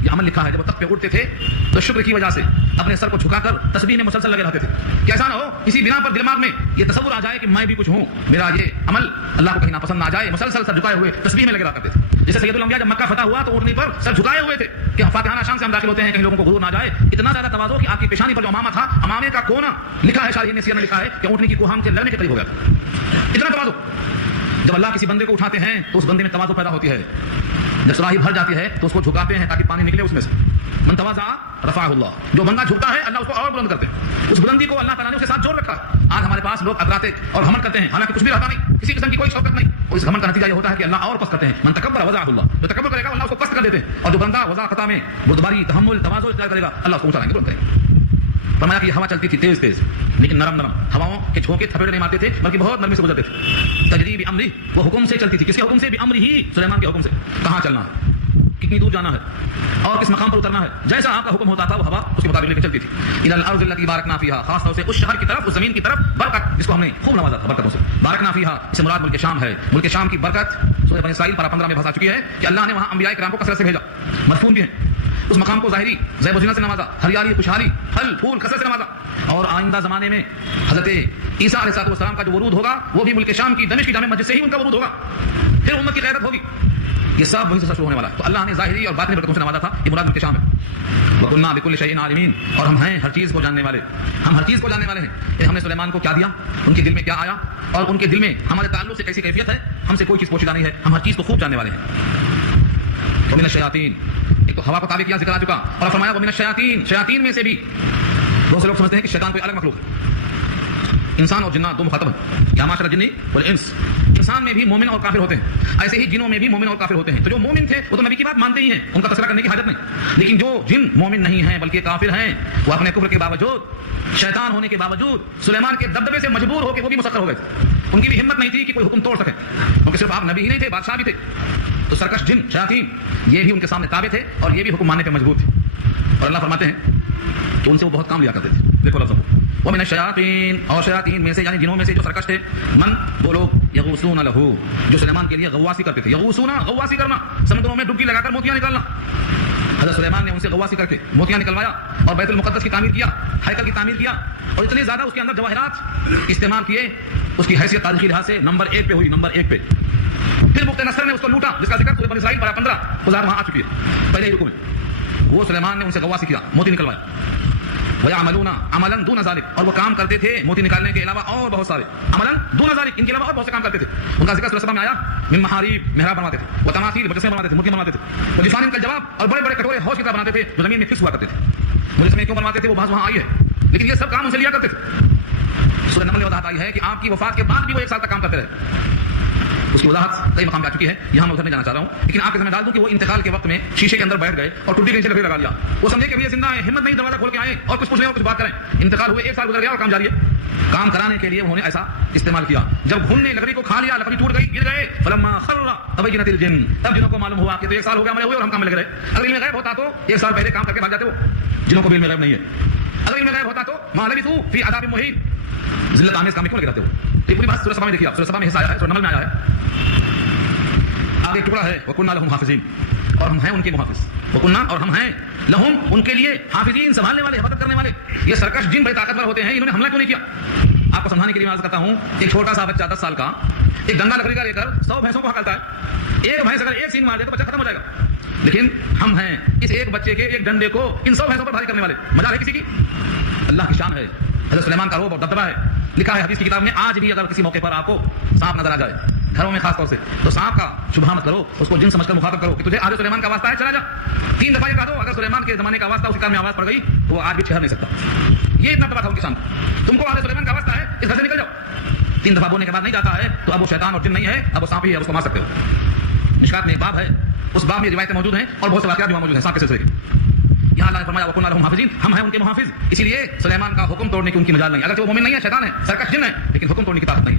یہ عمل لکھا ہے جب وہ تخت پہ اٹھتے تھے تو شکر کی وجہ سے اپنے سر کو جھکا کر تسبیح میں مسلسل لگے رہتے تھے. کیسا نہ ہو کسی بنا پر دماغ میں یہ تصور آ جائے کہ میں بھی کچھ ہوں میرا یہ عمل اللہ کو کہیں ناپسند نہ آ جائے. مسلسل سر جھکائے ہوئے تسبیح میں لگے رہا کرتے تھے. جیسے سید الانبیاء جب مکہ فتح ہوا تو اٹھنے پر سر جھکائے ہوئے تھے کہ فاتحانہ شان سے ہم داخل ہوتے ہیں کہیں لوگوں کو غرور نہ جائے. اتنا زیادہ تواضع کہ آپ کی پیشانی پر جو امامہ تھا امامے کا کونا لکھا ہے شارحین نے لکھا ہے کہ اونٹنے کی کوہام کے لگنے کے قریب ہو گیا تھا. اتنا تواضع. جب اللہ کسی بندے کو اٹھاتے ہیں تو اس بندے میں تواضع پیدا ہوتی ہے. جب سراہی بھر جاتی ہے تو اس کو جھکاتے ہیں تاکہ پانی نکلے اس میں سے. من تواضع رفعہ اللہ. جو بندہ جھکتا ہے اللہ اس کو اور بلند کرتے ہیں. اس بلندی کو اللہ تعالیٰ نے اس کے ساتھ جوڑ رکھا ہے. آج ہمارے پاس لوگ اتراتے اور گھمنڈ کرتے ہیں حالانکہ کچھ بھی رہتا نہیں کسی قسم کی کوئی شوکت نہیں. اور اس گھمنڈ کا نتیجہ یہ ہوتا ہے کہ اللہ اور پست کرتے ہیں. من تکبر وضعہ اللہ. جو تکبر کرے گا اللہ اس کو پست کر دیتے ہیں اور جو بندہ وضع خطا میں بردباری تحمل تواضع اختیار کرے گا اللہ اس کو اونچا لائیں گے ترنت ہیں. فرمایا کہ ہوا چلتی تھی تیز تیز لیکن نرم نرم. ہواؤں کے جھونکے تھپیڑے نہیں مارتے تھے بلکہ بہت نرمی سے گزرتے تھے. تجری بامرہ وہ حکم سے چلتی تھی. کس کے حکم سے؟ بامرہ سلیمان کے حکم سے. کہاں چلنا ہے کتنی دور جانا ہے اور کس مقام پر اترنا ہے جیسا آپ کا حکم ہوتا تھا وہ ہوا اس کے مطابق لے کے چلتی تھی. الی الارض التي بارکنا فیھا خاص طور سے اس شہر کی طرف اس زمین کی طرف برکت جس کو ہم نے خوب نوازا تھا برکتوں سے. بارکنا فیھا اس سے مراد ملک شام ہے. ملک شام کی برکت سورہ بنی اسرائیل پارہ 15 میں بھسا چکی ہے کہ اللہ نے وہاں انبیاء کرام کو کثرت سے بھیجا. مرفون بھی ہیں. اس مقام کو ظاہری زیب و زینت سے نوازا. ہریالی خوشحالی پھل پھول کثرت سے نوازا. اور آئندہ زمانے میں حضرت عیسیٰ علیہ السلام کا جو ورود ہوگا وہ بھی ملک شام کی دمشق کی جامع مسجد سے ہی ان کا ورود ہوگا. پھر امت کی قیادت ہوگی. یہ سب وہیں سے شروع ہونے والا ہے. تو اللہ نے ظاہری اور باطنی برکتوں سے نوازا تھا. یہ مراد ملک شام ہے. وَكُنَّا بِكُلِّ شَيْءٍ عَالِمِينَ اور ہم ہیں ہر چیز کو جاننے والے. ہم ہر چیز کو جاننے والے ہیں. ہم نے سلیمان کو کیا دیا ان کے دل میں کیا آیا اور ان کے دل میں ہمارے تعلق سے کیسی کیفیت ہے ہم سے کوئی چیز پوشیدہ نہیں ہے. ہم ہر چیز کو خوب جاننے والے ہیں. وَمِنَ الشَّيَاطِينِ ایک تو ہوا کو تابع کیا ذکر آ چکا اور فرمایا وَمِنَ الشَّيَاطِينِ شیاطین میں سے بھی. بہت سے لوگ سمجھتے ہیں کہ شیطان کوئی الگ مخلوق ہے. انسان اور جنات دو مخاطب ہیں. یا معاشر الجن والانس. انسان میں بھی مومن اور کافر ہوتے ہیں ایسے ہی جنوں میں بھی مومن اور کافر ہوتے ہیں. تو جو مومن تھے وہ تو نبی کی بات مانتے ہی ہیں ان کا تذکرہ کرنے کی حاجت نہیں. لیکن جو جن مومن نہیں ہیں بلکہ کافر ہیں وہ اپنے کفر کے باوجود شیطان ہونے کے باوجود سلیمان کے دبدبے سے مجبور ہو کے وہ بھی مسخر ہو گئے تھے. ان کی بھی ہمت نہیں تھی کہ کوئی حکم توڑ سکے کیونکہ صرف آپ نبی ہی نہیں تھے بادشاہ بھی تھے. تو سرکش جن شیاطین یہ بھی ان کے سامنے تابع تھے اور یہ بھی حکم ماننے پہ مجبور تھے. اور اللہ فرماتے ہیں کہ ان سے وہ بہت کام لیا کرتے تھے. دیکھو لفظوں کو ومن الشیاطین، اور شیاطین میں سے یعنی جنوں میں سے جو سرکش تھے، من وہ لوگ یغوسون لہو جو سلیمان کے لیے غواصی کرتے تھے. یغوسون غواصی کرنا، سمندروں میں ڈبکی لگا کر موتیاں نکالنا. حضرت سلیمان نے ان سے غواصی کر کے موتیاں نکلوایا اور بیت المقدس کی تعمیر کیا، ہیکل کی تعمیر کیا، اور اتنے زیادہ اس کے اندر جواہرات استعمال کیے. اس کی حیثیت تاریخی لحاظ سے نمبر 1 پہ ہوئی، نمبر 1 پہ. پھر بخت نصر نے اس کو لوٹا، جس کا ذکر سورہ بنی اسرائیل پارہ 15 وزار وہاں آ چکی ہے پہلے ہی رکوع میں. وہ سلیمان نے ان سے غواصی کیا، موتی نکلوایا. وَيَعْمَلُونَ عَمَلًا دُونَ ذَلِكَ، اور وہ کام کرتے تھے موتی نکالنے کے علاوہ اور بہت سارے. عملاً دون ذلك، ان کے علاوہ اور بہت سے کام کرتے تھے. ان کا ذکر سورہ سبا میں آیا، من محاریب، محراب بنواتے تھے، وتماثیل، مجسمے بنواتے تھے، مورتیاں بنواتے تھے. وجفان کا جواب، اور بڑے بڑے کٹورے حوض کی طرح بناتے تھے جو زمین میں فکس ہوا کرتے تھے. مجسمے کیوں بنواتے تھے وہ بحث وہاں آئی ہے، لیکن یہ سب کام ان سے لیا کرتے تھے. سورہ نمل میں وضاحت آئی ہے کہ آپ کی وفات کے بعد بھی وہ 1 سال تک کام کرتے رہے. اس کی وضاحت کئی مقام پہ آ چکی ہے، یہاں میں ادھر نہیں جانا چاہ رہا ہوں، لیکن آپ کے ذمہ ڈال دوں کہ وہ انتقال کے وقت میں شیشے کے اندر بیٹھ گئے اور ٹوٹی کے نیچے لکڑی لگا لیا. وہ سمجھے کہ یہ زندہ ہے، ہمت نہیں دروازہ کھول کے آئے اور کچھ پوچھ لیں اور کچھ بات کریں. انتقال ہوئے 1 سال گزر گیا اور کام جاری ہے. کام کرانے کے لیے انہوں نے ایسا استعمال کیا. جب گھن نے لکڑی کو کھا لیا، لکڑی ٹوٹ گئی، گر گئے. فلما خر تبینت الجن، تب جنوں کو معلوم ہوا کہ تو 1 سال ہو گیا مرے ہوئے اور ہم کام میں لگ رہے. اگر علم غیب ہوتا تو 1 سال پہلے کام کر کے بھاگ جاتے. وہ جنوں کو علم غیب نہیں ہے. اگر علم غیب ہوتا تو ما لبثوا فی عذاب مہین، ذلت آمیز کام میں کیوں لگے رہتے ہو. یہ پوری بات سورہ سبا میں دیکھیے آپ. سورہ سبا میں حصہ آیا ہے، سورہ نمل میں آیا ہے. آگے ٹکڑا ہے، وَكُنَّا لَهُمْ حَافِظِينَ، اور ہم ہیں ان کے محافظ. وَكُنَّا، اور ہم ہیں، لَهُمْ ان کے لیے، حافظین، سنبھالنے والے، حفاظت کرنے والے. یہ سرکش جن بڑے طاقتور ہوتے ہیں، انہوں نے حملہ کیوں نہیں کیا؟ آپ کو سمجھانے کے لیے عرض کرتا ہوں. ایک چھوٹا سا بچہ 10 سال کا ایک ڈنڈا لکڑی کا لے کر 100 بھینسوں کو ہکلتا ہے. ایک بھینس اگر ایک سین مار دے تو بچہ ختم ہو جائے گا. لیکن ہم ہیں اس ایک بچے کے ایک ڈنڈے کو ان 100 بھینسوں پر بھاری کرنے والے. مجال ہے کسی کی؟ اللہ کی شان ہے. حضرت سلیمان کا روب اور دبدبہ ہے. لکھا ہے حدیث کی کتاب میں، آج بھی اگر کسی موقع پر آپ کو سانپ نظر آ جائے گھروں میں خاص طور سے، تو سانپ کا شبہ مت کرو، اس کو جن سمجھ کر مخاطب کرو کہ تجھے آج سلیمان کا واسطہ ہے، چلا جا. 3 دفعہ یہ کہہ دو، اگر سلیمان کے زمانے کا واسطہ اس کار میں آواز پڑ گئی تو وہ آج بھی ٹھہر نہیں سکتا. یہ اتنا دبا تھا ان کی شان. تم کو آج سلیمان کا واسطہ ہے، اس گھر سے نکل جاؤ. 3 دفعہ بولنے کے بعد نہیں جاتا ہے تو اب وہ شیطان اور جن نہیں ہے، اب وہ سانپ ہی ہے، اس کو مار سکتے ہو. مشکات میں ایک باب ہے، اس باب میں روایتیں موجود ہیں اور بہت سے واقعات بھی موجود ہیں سانپ کے سلسلے کے. یہاں اللہ نے فرمایا وَكُنَّا لَهُمْ حَافِظِينَ، ہم ہیں ان کے محافظ. اسی لیے سلیمان کا حکم توڑنے کی ان کی مجال نہیں. اگرچہ وہ مومن نہیں ہے، شیطان ہے، سرکش جن ہے، لیکن حکم توڑنے کی طاقت نہیں.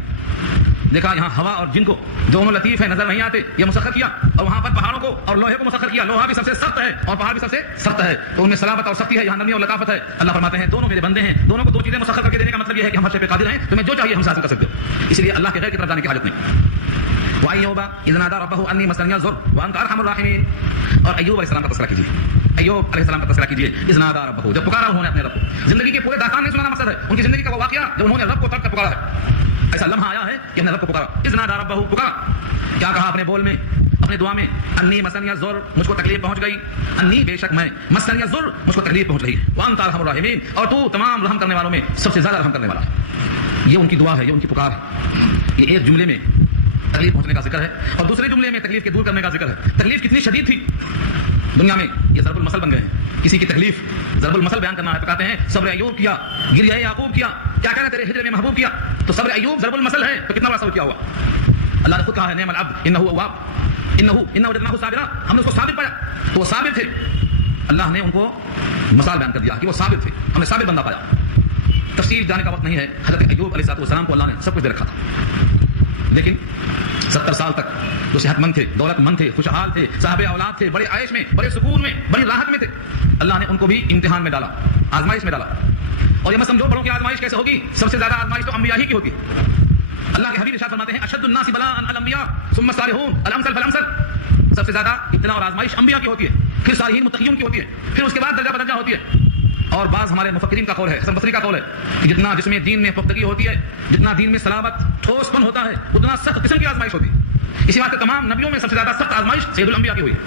دیکھا یہاں ہوا اور جن کو دونوں لطیف ہیں، نظر نہیں آتے، یہ مسخر کیا. اور وہاں پر پہاڑوں کو اور لوہے کو مسخر کیا. لوہا بھی سب سے سخت ہے اور پہاڑ بھی سب سے سخت ہے، تو ان میں صلابت اور سختی ہے، یہاں نرمی اور لطافت ہے. اللہ فرماتے ہیں دونوں میرے بندے ہیں. دونوں کو 2 چیزیں مسخر کر کے دینے کا مطلب یہ ہے کہ ہم ہر شے پہ قادر ہیں، تمہیں جو چاہیے ہم سے حاصل کر سکتے ہو. اس لیے اللہ کے غیر کی طرف جانے کی حاجت نہیں. وَأَيُّوبَ إِذْ نَادَىٰ رَبَّهُ أَنِّي مَسَّنِيَ الضُّرُّ وَأَنتَ أَرْحَمُ الرَّاحِمِينَ. اور ایوب علیہ السلام کا تذکرہ کیجیے. ایوب علیہ السلام کا تذکرہ کیجیے. اذ نادى ربه، جب پکارا انہوں نے اپنے رب کو. زندگی کے پورے داستان نہیں سنانا مقصد ہے، ان کی زندگی کا وہ واقعہ جب انہوں نے رب کو تڑپ کر پکارا ہے. ایسا لمحہ آیا ہے کہ ہم نے رب کو پکارا. اذ نادى ربه، پکارا. کیا کہا اپنے بول میں، اپنے دعا میں؟ انی مسنی الضر، مجھ کو تکلیف پہنچ گئی. انی بے شک میں، مسنی الضر، مجھ کو تکلیف پہنچ گئی. وانت ارحم الراحمین، اور تو تمام رحم کرنے والوں میں سب سے زیادہ رحم کرنے والا ہے. یہ ان کی دعا ہے، یہ ان کی پکار ہے. یہ ایک جملے میں تکلیف پہنچنے کا ذکر ہے اور دوسرے جملے میں تکلیف کے دور کرنے کا ذکر ہے. تکلیف کتنی شدید تھی دنیا میں، یہ ضرب المثل بن گئے ہیں. کسی کی تکلیف ضرب المثل بیان کرنا ہے تو کہتے ہیں صبر ایوب کیا، گریہ یعقوب کیا. کیا کہنا تیرے ہجر میں محبوب کیا. تو صبر ایوب ضرب المثل ہے، تو کتنا بڑا صبر کیا ہوا. اللہ نے خود کہا ہے نعم العبد انه اواب انه وجدناه صابرا، ہم نے اس کو صابر پایا. تو وہ صابر تھے. اللہ نے ان کو مثال بیان کر دیا کہ وہ صابر تھے، ہم نے صابر بندہ پایا. تفصیل جانے کا وقت نہیں ہے. حضرت ایوب علیہ السلام کو اللہ نے سب کچھ دے رکھا تھا، لیکن 70 سال تک جو صحت مند تھے، دولت مند تھے، خوشحال تھے، صاحب اولاد تھے، بڑے عیش میں، بڑے سکون میں، بڑی راحت میں تھے. اللہ نے ان کو بھی امتحان میں ڈالا، آزمائش میں ڈالا. اور یہ مت سمجھو بڑوں کی آزمائش کیسے ہوگی، سب سے زیادہ آزمائش تو انبیاء ہی کی ہوتی ہے. اللہ کے حبیب ارشاد فرماتے ہیں اشد الناس بلاء الانبیاء ثم الصالحون الامثل فالامثل. سب سے زیادہ ابتلاء اور آزمائش انبیاء کی ہوتی ہے، پھر صالحین متقیون کی ہوتی ہے، پھر اس کے بعد درجہ بدرجہ ہوتی ہے. اور بعض ہمارے مفکرین کا قول ہے، حسن بصری کا قول ہے کہ جتنا جس میں دین میں پختگی ہوتی ہے، جتنا دین میں سلامت ٹھوس پن ہوتا ہے، اتنا سخت قسم کی آزمائش ہوتی ہے. اسی بات تمام نبیوں میں سب سے زیادہ سخت آزمائش سید الانبیاء کی ہوئی ہے.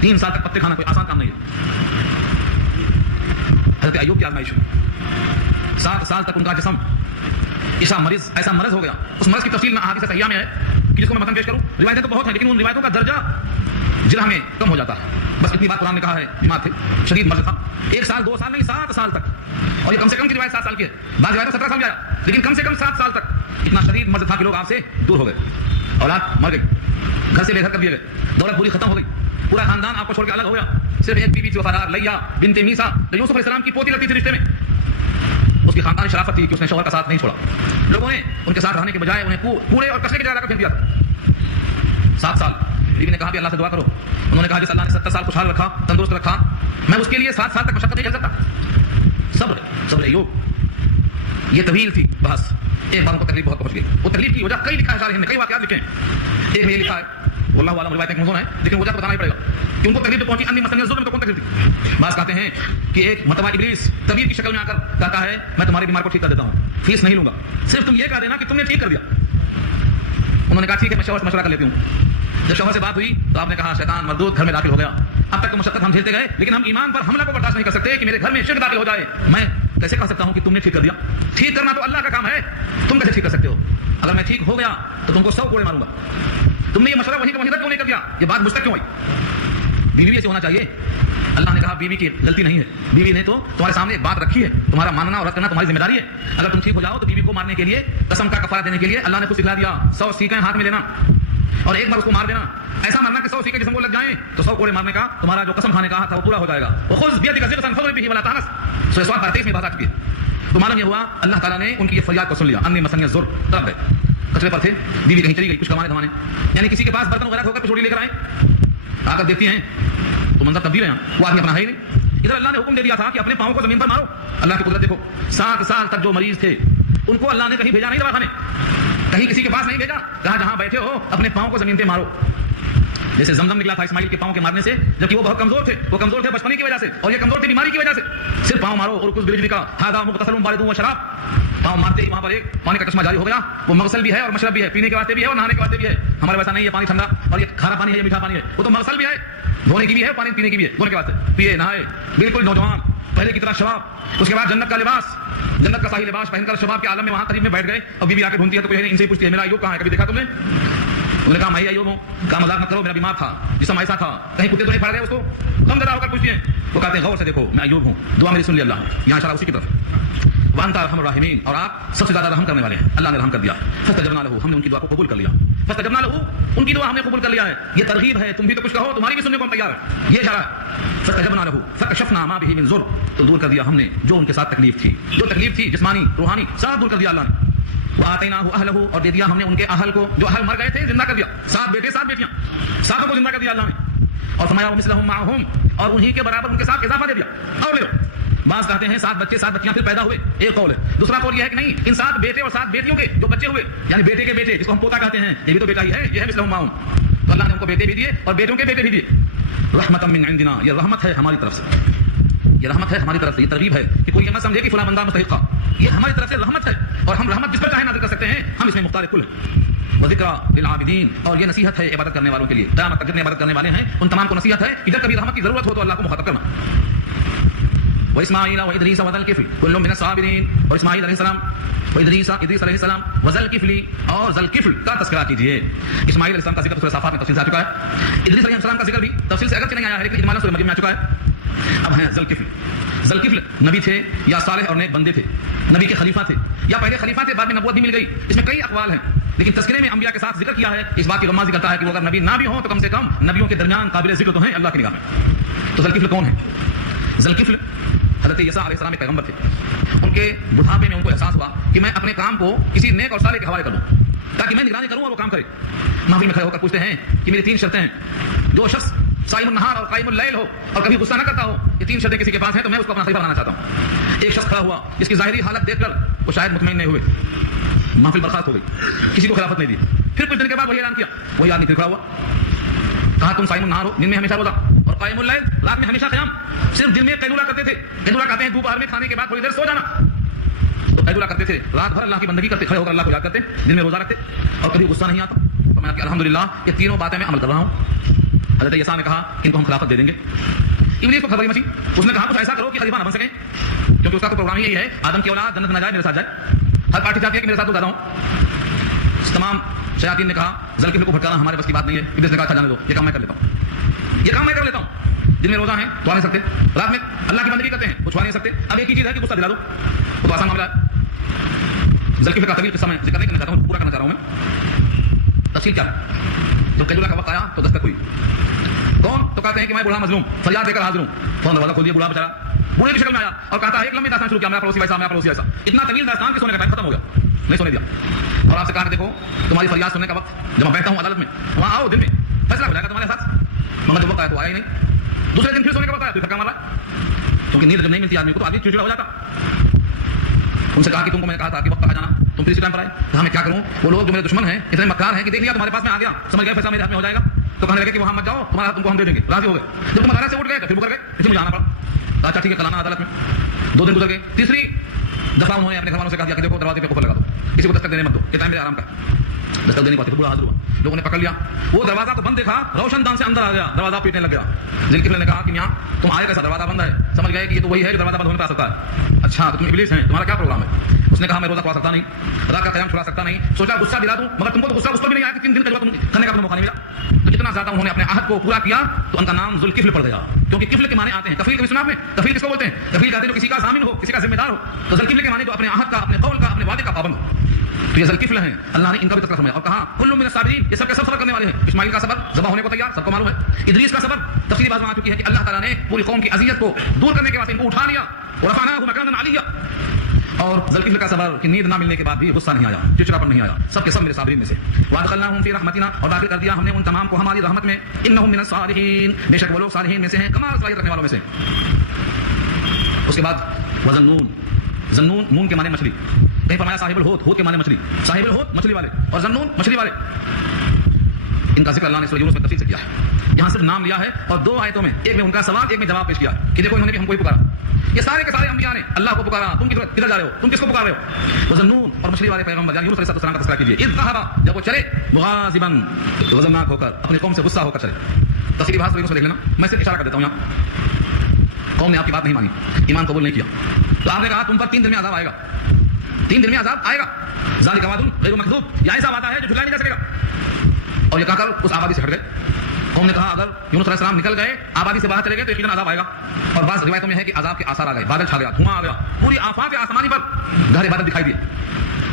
3 سال تک پتے کھانا کوئی آسان کام نہیں ہے. حضرت ایوب کی آزمائش ہوئی. 7 سال تک ان کا جسم ایسا مرض ہو گیا. اس مرض کی تفصیل میں احادیث صحیحہ میں ہے کہ جس کو میں متن پیش کروں. روایتیں تو بہت ہیں لیکن ان روایتوں کا درجہ جرح میں کم ہو جاتا ہے. بس اتنی بات قرآن نے کہا ہے، بیمار تھے، شدید مرض تھا. 1 سال 2 سال نہیں، 7 سال تک. اور یہ کم سے کم کی روایت 7 سال کی ہے، بعض روایتوں 17 سال میں آیا، لیکن کم سے کم 7 سال تک اتنا شدید مرض تھا کہ لوگ آپ سے دور ہو گئے. اولاد مر گئی، گھر سے بے گھر کر دیے گئے، دولت پوری ختم ہو گئی، پورا خاندان آپ کو چھوڑ کے الگ ہو گیا. صرف ایک بیوی تھی وفادار، لیا بنت میسا، جو یوسف علیہ السلام کی پوتی لگتی تھی رشتے میں. اس کی خاندان شرافت تھی کہ اس نے شوہر کا ساتھ نہیں چھوڑا. لوگوں نے ان کے ساتھ رہنے کے بجائے انہیں پورے اور کشنے کی جگہ پھینک دیا تھا. 7 سال. بیوی نے کہا کہ اللہ سے دعا کرو. انہوں نے کہا جس اللہ نے 70 سال خوشحال رکھا، تندرست رکھا، میں اس کے لیے 7 سال تک مشقت نہیں کر سکتا. صبر ایوب. یہ طویل تھی بحث. ایک بار ان کو تکلیف بہت پہنچ گئی. وہ تکلیف کی وجہ کئی لکھا ہے شارح نے, کئی واقعات لکھے ہیں. ایک میں یہ لکھا ہے واللہ عالم روایتیں موزون ہیں لیکن وجہ بتانا ہی پڑے گا کہ ان کو تکلیف پہنچی. انی مسنیہ ظلم میں تو کون تکلیف تھی؟ بعض کہتے ہیں کہ ایک مرتبہ ابلیس طبیب کی شکل میں آ کر کہتا ہے میں تمہاری بیمار کو ٹھیک کر دیتا ہوں, فیس نہیں لوں گا, صرف تم یہ کہہ دینا کہ تم نے ٹھیک کر دیا. انہوں نے کہا ٹھیک ہے میں شوہر سے مشورہ کر لیتی ہوں. جب شوہر سے بات ہوئی تو آپ نے کہا شیطان مردود گھر میں داخل ہو گیا. اب تک تو مشقت ہم جھیلتے گئے لیکن ہم ایمان پر حملہ کو برداشت نہیں کر سکتے کہ میرے گھر میں شرک داخل ہو جائے. میں کیسے کہہ سکتا ہوں کہ تم نے ٹھیک کر دیا؟ ٹھیک کرنا تو اللہ کا کام ہے, تم کیسے ٹھیک کر سکتے ہو؟ اگر میں ٹھیک ہو گیا تو تم کو 100 کوڑے ماروں گا. تم نے یہ مشورہ وہیں کا وہیں تک کیوں نہیں کر دیا؟ یہ بات مجھ تک کیوں آئی؟ بیوی بھی ایسے ہونا چاہیے. اللہ نے کہا بیوی کی غلطی نہیں ہے, بیوی نے تو تمہارے سامنے ایک بات رکھی ہے, تمہارا ماننا اور رد کرنا تمہاری ذمہ داری ہے. اگر تم ٹھیک ہو جاؤ تو بیوی کو مارنے کے لیے قسم کا کفارہ دینے کے لیے اللہ نے کچھ سکھلا دیا. 100 سیکیں ہاتھ میں لینا اور ایک بار اس کو مار دینا. ایسا مارنا کہ 100 سیکیں جسم کو لگ جائیں تو 100 کوڑے مارنے کا تمہارا جو قسم کھانے کا تھا وہ پورا ہو جائے گا. وخذ بیدک ضغطا فاضرب به ولا تحنث. سورہ سواد 23 میں بات آ چکی ہے. تو معلوم یہ ہوا اللہ تعالیٰ نے ان کی یہ فریاد کو سن لیا. انی مسنیہ ظلم, تب کچرے پر تھے, بیوی کہیں چلی گئی کچھ کمانے دھمانے, یعنی کسی کے پاس برتن وغیرہ ہو کر کچھ روٹی لے کر آئے, آ کر دیکھتی ہیں تو منظر تبدیل ہے. وہ آدمی اپنا ہے ہی نہیں. ادھر اللہ نے حکم دے دیا تھا کہ اپنے پاؤں کو زمین پر مارو. اللہ کی قدرت دیکھو, 7 سال تک جو مریض تھے ان کو اللہ نے کہیں بھیجا نہیں دواخانے, کہیں کسی کے پاس نہیں بھیجا, کہا جہاں بیٹھے ہو اپنے پاؤں کو زمین پہ مارو. جیسے زمزم نکلا تھا اسماعیل کے پاؤں کے مارنے سے, جبکہ وہ بہت کمزور تھے, وہ کمزور تھے بچپنے کی وجہ سے اور یہ کمزور تھے بیماری کی وجہ سے. صرف پاؤں مارو. اور کچھ بجلی کا ہاذا مغتسل بارد و شراب, پاؤں مارتے ہی وہاں پر ایک پانی کا چشمہ جاری ہو گیا. وہ مغسل بھی ہے اور مشرب بھی ہے, پینے کے واسطے بھی ہے اور نہانے کے واسطے بھی ہے. ہمارے ویسا نہیں ہے پانی ٹھنڈا اور یہ کھارا پانی ہے, یہ میٹھا پانی ہے. وہ تو مغسل بھی ہے, دھونے کی بھی ہے, پانی پینے کی بھی ہے, دھونے کے واسطے پیے نہائے بالکل نوجوان پہلے کی طرح شباب. اس کے بعد جنت کا لباس, جنت کا صحیح لباس پہن کر شباب کے عالم میں وہاں قریب میں بیٹھ گئے. اور بیوی آ کے ڈھونڈتی ہے تو کوئی ان سے پوچھتی ہے میرا ایوب کہاں ہے, کبھی دیکھا تم نے؟ انہوں نے کہا میں ایوب ہوں. کہا مذاق مت کرو, میرا بیمار تھا, جسم ایسا تھا, کہیں کتے تو نہیں پھاڑ گئے اس کو؟ غم زدہ ہو کر پوچھتی ہیں. وہ کہتے ہیں غور سے دیکھو میں ایوب ہوں, دعا میری سن لی اللہ. یہاں اشارہ اسی کی طرف, وانت ارحم الراحمین, اور آپ سب سے زیادہ رحم کرنے والے ہیں. اللہ نے رحم کر دیا. فاستجبنا له, ہم نے ان کی دعا کو قبول کر لیا. فاستجبنا له, ان کی دعا ہم نے قبول کر لیا ہے. یہ ترغیب ہے, تم بھی تو کچھ کہو, تمہاری بھی سننے کو ہم تیار ہیں. یہ اشارہ ہے. فاستجبنا له فكشفنا ما به من ضر, تو دور کر دیا ہم نے جو ان کے ساتھ تکلیف تھی, جو تکلیف تھی جسمانی روحانی, سب دور کر دیا اللہ نے. وآتیناہ اہلہ, اور دے دیا ہم نے ان کے اہل کو, جو اہل مر گئے تھے زندہ کر دیا. 7 بیٹے 7 بیٹیاں, 7 کو زندہ کر دیا اللہ نے. اور فرمایا ومثلہم معہم, اور انہی کے برابر ان کے ساتھ اضافہ دے دیا. اور لے لو, بعض کہتے ہیں 7 بچے 7 بچیاں پھر پیدا ہوئے, ایک قول ہے. دوسرا قول یہ ہے کہ نہیں, ان 7 بیٹے اور 7 بیٹیوں کے جو بچے ہوئے, یعنی بیٹے کے بیٹے جس کو ہم پوتا کہتے ہیں, یہ بھی تو بیٹا ہی ہے, یہ ہے مثلہم معہم. تو اللہ نے ان کو بیٹے بھی دیے اور بیٹوں کے بیٹے بھی دیے. رحمتا من عندنا, یہ رحمت ہے ہماری طرف سے, یہ رحمت ہے ہماری طرف سے. یہ ترغیب ہے کہ کوئی یہ نہ سمجھے کہ فلاں بندہ مستحق, یہ ہماری طرف سے رحمت ہے. اور ہم رحمت جس پر چاہے نازل کر سکتے ہیں, ہم اس میں مختار کل ہیں. وذکر للعابدین, اور یہ نصیحت ہے عبادت کرنے والوں کے لیے. قیامت تک جتنے عبادت کرنے والے ہیں ان تمام کو نصیحت ہے کہ جب کبھی رحمت کی ضرورت ہو تو اللہ کو مخاطب کرنا. واسماعیل وادریس وذا الکفل کل من الصابرین, اور اسماعیل علیہ السلام ادریس علیہ السلام وذا الکفل, اور ذا الکفل کا تذکرہ کیجیے. اسماعیل علیہ السلام کا ذکر سورہ صافات میں تفصیل سے آ چکا ہے. ادریس علیہ السلام کا ذکر بھی تفصیل سے اگرچہ نہیں آیا ہے لیکن اجمالا سورہ مریم میں آ چکا ہے. اب ہیں ذا الکفل. ذا الکفل نبی تھے یا صالح اور نیک بندے تھے, نبی کے خلیفہ تھے یا پہلے خلیفہ تھے, بعد میں نبوت بھی مل گئی. اس میں کئی اقوال ہیں لیکن تذکرے میں انبیاء کے ساتھ ذکر کیا ہے اس بات کی غمازی کرتا ہے کہ وہ اگر نبی نہ بھی ہوں تو کم سے کم نبیوں کے درمیان قابل ذکر تو ہیں اللہ کی نگاہ میں. تو ذا الکفل کون ہے؟ ذا الکفل حضرت عیسیٰ علیہ السلام ایک پیغمبر تھے. ان کے بڑھاپے میں ان کو احساس ہوا کہ میں اپنے کام کو کسی نیک اور صالح کے حوالے کر دوں تاکہ میں نگرانی کروں اور وہ کام کرے. محفل میں کھڑے ہو کر پوچھتے ہیں کہ میری 3 شرطیں ہیں. جو شخص صائم النہار اور قائم اللیل ہو اور کبھی غصہ نہ کرتا ہو, یہ 3 شرطیں کسی کے پاس ہیں تو میں اس کو اپنا خلیفہ بنانا چاہتا ہوں. ایک شخص کھڑا ہوا جس کی ظاہری حالت دیکھ کر وہ شاید مطمئن نہیں ہوئے, محفل برخاست ہو گئی, کسی کو خلافت نہیں دی. پھر کچھ دن کے بعد وہی اعلان کیا, وہی آدمی پھر کھڑا ہوا, کہا تم صائم النہار ہو, دن میں ہمیشہ روزہ, اور قائم اللیل, رات میں ہمیشہ قیام. صرف دن میں قیلولہ کرتے تھے. قیلولہ کہتے ہیں دوپہر میں کھانے کے بعد تھوڑی دیر سو جانا. تو قیلولہ کرتے تھے, رات بھر اللہ کی بندگی کرتے, کھڑے ہو کر اللہ کو یاد کرتے, دن میں روزہ رکھتے اور کبھی غصہ نہیں آتا. تو میں نے کہا الحمدللہ یہ تینوں باتیں میں عمل کر رہا ہوں. حضرت عیسیٰ نے کہا ان کو ہم خلافت دے دیں گے. ابلیس کو خبر مچی, اس نے کہا کچھ ایسا کرو کہ خلیفہ نہ بن سکیں, کیونکہ اس کا تو پروگرام یہی ہے آدم کی اولاد جنت نہ جائے میرے ساتھ جائے. ہر پارٹی چاہتی ہے کہ میرے ساتھ تو زیادہ ہوں. تمام شیاطین نے کہا ذا الکفل کو بھٹکانا ہمارے بس کی بات نہیں ہے. ابلیس نے کہا اچھا جانے دو, یہ کام میں کر لیتا ہوں, یہ کام میں کر لیتا ہوں. دن میں روزہ ہیں تو آ نہیں سکتے, رات میں اللہ کی بندگی کرتے ہیں وہ چھوڑ نہیں سکتے. اب ایک ہی چیز ہے کہ غصہ دلا دو, وہ تو آسان معاملہ ہے. ذا الکفل کا طویل قصہ میں ذکر نہیں کرنا چاہتا ہوں, پورا کرنا چاہ رہا ہوں میں. تفصیل کیا ہے؟ جب قیلولہ کا وقت آیا تو دستک ہوئی. کون؟ تو کہتے ہیں کہ میں بوڑھا مظلوم فریاد دے کر حاضر ہوں. فون دروازہ کھول دیا, بوڑھا بیچارہ بوڑھے کی شکل میں آیا اور کہتا ہے ایک لمبی داستان شروع کیا, میرا پڑوسی ویسا, میرا پڑوسی ایسا. اتنا طویل داستان کہ سونے کا ٹائم ختم ہو گیا, نہیں سونے دیا. اور آپ سے کہا کہ دیکھو تمہاری فریاد سننے کا وقت, جب میں بیٹھتا ہوں عدالت میں وہاں آؤ, دن میں فیصلہ ہو جائے گا تمہارے ساتھ. مگر جب وقت آیا تو آیا ہی نہیں. دوسرے دن پھر سونے کا وقت آیا, پھر پھٹکا مارا, کیونکہ نیند جب نہیں ملتی آدمی کو تو آدمی چڑچڑا ہو جاتا. ان سے کہا کہ تم کو میں نے کہا تھا کہ وقت آ جانا، تم پھر اسی ٹائم پر آئے، کہا میں کیا کروں؟ وہ لوگ جو میرے دشمن ہیں اتنے مکار ہیں کہ دیکھ لیا تمہارے پاس میں آ گیا، سمجھ گئے فیصلہ میرے ہاتھ میں ہو جائے گا، تو کہنے لگے کہ وہاں مت جاؤ، تمہارا تم کو ہم دے دیں گے، راضی ہو گئے۔ جب تم عدالت سے اٹھ گئے تو پھر مکر گئے، اس میں جانا پڑا۔ اچھا ٹھیک ہے، کل آنا عدالت میں۔ 2 دن گزر گئے، تیسری دفعہ انہوں نے اپنے گھر والوں سے کہا کہ دیکھو دروازے پہ قفل لگا دو، کسی کو دستک دینے مت دو، یہ ٹائم میرے آرام کا۔ دستک دینے کو آتے بڑا حاضر ہوا، لوگوں نے پکڑ لیا، وہ دروازہ کو بند دیکھا، روشن دان سے اندر آ گیا، دروازہ پیٹنے لگ گیا۔ ذوالقفل نے کہا کہ میاں تم آئے کیسا، دروازہ بند ہے؟ سمجھ گئے کہ یہ تو وہی ہے کہ دروازہ بند ہونے پہ آ سکتا ہے۔ اچھا تو تم ابلیس ہیں، تمہارا کیا پروگرام ہے؟ اس نے کہا میں روزہ کھلا سکتا نہیں، رات کا قیام چھڑا سکتا نہیں، سوچا غصہ دلا دوں، مگر تم کو تو غصہ اس کو بھی نہیں آیا کہ 3 دن کا جو تم کھانے کا موقع نہیں ملا۔ تو جتنا زیادہ انہوں نے اپنے عہد کو پورا کیا تو ان کا نام ذوالقفل پڑ گیا، کیونکہ قفل کے معنی آتے ہیں، کفیل کبھی سنا آپ نے؟ کفیل کس کو بولتے ہیں؟ کفیل کہتے ہیں جو کسی کا ضامن ہو، کسی کا ذمہ دار ہو، تو ذوالقفل کے معنی جو اپنے عہد کا، اپنے قول کا، اپنے وعدے کا پابند ہو، تو یہ ذوالقفل ہیں۔ اللہ نے ان کا بھی تذکرہ فرمایا اور کہا کل من الصابرین، یہ سب کے سب صبر کرنے والے ہیں۔ اسماعیل کا صبر ذبح ہونے کو تیار، سب کو معلوم ہے۔ ادریس کا صبر تفصیلی بات میں آ چکی ہے کہ اللہ تعالیٰ نے پوری قوم کی اذیت کو دور کرنے کے واسطے ان کو اٹھا لیا، ورفعناہ مکانا علیہ۔ اور ذوالقفل کا صبر کہ نیند نہ ملنے کے بعد بھی غصہ نہیں آیا، چڑچڑاپن نہیں آیا، سب کے سب میرے صابرین میں سے۔ وادخلناہم فی رحمتنا، اور داخل کر دیا ہم نے ان تمام کو ہماری رحمت میں۔ انہم من الصالحین، بے شک وہ لوگ صالحین میں سے ہیں، کمال صلاحیت رکھنے والوں میں سے۔ اس کے بعد وذنون، ذنون نون کے معنی مچھلی، کہیں فرمایا صاحب الحوت، حوت کے معنی مچھلی، صاحب الحوت مچھلی والے، اور ذنون مچھلی والے۔ ان کا ذکر اللہ نے سورہ یونس میں تفصیل سے کیا ہے، یہاں صرف نام لیا ہے اور 2 آیتوں میں، ایک میں ان کا سوال، ایک میں جواب پیش کیا کہ دیکھو انہوں نے بھی ہم کو ہی پکارا، یہ سارے کے سارے انبیاء نے اللہ کو پکارا، تم کدھر جا رہے ہو، تم کس کو پکار رہے ہو؟ وذنون اور مچھلی والے پیغمبر یعنی یونس علیہ السلام کا تذکرہ کیجیے۔ اذ ذهب، جب وہ چلے مغاضبا، غضبناک ہو کر، اپنی قوم سے غصہ ہو کر چلے۔ تفصیلی بات یونس میں دیکھ لینا، میں صرف اشارہ کر دیتا ہوں یہاں۔ قوم نے آپ کی بات نہیں مانی، ایمان قبول نہیں کیا، تو آپ نے کہا تم پر 3 دن میں عذاب آئے گا، 3 دن میں عذاب آئے گا۔ ذالک وعد غیر مکذوب، یہ ایسا وعدہ ہے جو جھٹلایا نہیں جا سکے گا۔ اور یہ کہا کر اس آبادی سے ہٹ گئے۔ قوم نے کہا اگر یونس علیہ السلام نکل گئے، آبادی سے باہر چلے گئے تو یقیناً عذاب آئے گا۔ اور بعض روایتوں میں ہے کہ عذاب کے آثار آ گئے، بادل چھا گیا، دھواں آ گیا، پوری آفاق آسمانی پر گہرے بادل دکھائی دیے،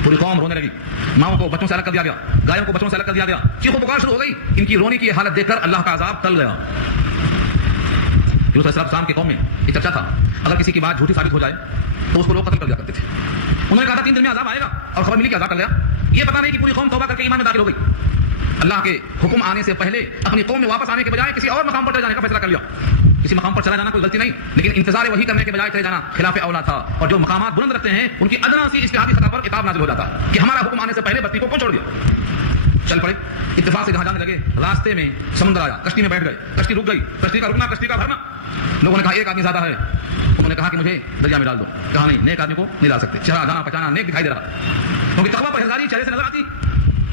پوری قوم رونے لگی، ماؤں کو بچوں سے الگ کر دیا گیا، گایوں کو بچوں سے الگ کر دیا گیا، چیخو پکار شروع ہو گئی۔ ان کی رونے کی حالت دیکھ کر اللہ کا عذاب ٹل گیا۔ یونس علیہ السلام کی قوم میں یہ چرچا تھا اگر کسی کی بات جھوٹی ثابت ہو جائے تو اس کو لوگ قتل کر دیا کرتے تھے۔ انہوں نے کہا تھا 3 دن میں عذاب آئے گا، اور خبر ملی کہ عذاب ٹل گیا۔ یہ پتہ نہیں کہ پوری قوم توبہ کر کے ایمان میں داخل ہو گئی، اللہ کے حکم آنے سے پہلے اپنی قوم میں واپس آنے کے بجائے کسی اور مقام پر چلے جانے کا فیصلہ کر لیا۔ کسی مقام پر چلا جانا کوئی غلطی نہیں، لیکن انتظار وہی کرنے کے بجائے چلے جانا خلاف اولا تھا۔ اور جو مقامات بلند رکھتے ہیں ان کی ادنا سی اجتہادی سطح پر عتاب نازل ہو جاتا ہے کہ ہمارا حکم آنے سے پہلے بستی کو کون چھوڑ دیا۔ چل پڑے، اتفاق سے جہاں جانے لگے، راستے میں سمندر آیا، کشتی میں بیٹھ گئے، کشتی رک گئی، کشتی کا رکنا، کشتی کا بھرنا۔ لوگوں نے کہا ایک آدمی زیادہ ہے، انہوں نے کہا کہ مجھے دریا میں ڈال دو، کہا نہیں، نیک آدمی کو نہیں ڈال سکتے، چہرہ جانا پہچانا نیک دکھائی دے رہا، کیونکہ تقویٰ پرہیزگاری چہرے سے نظر آتی۔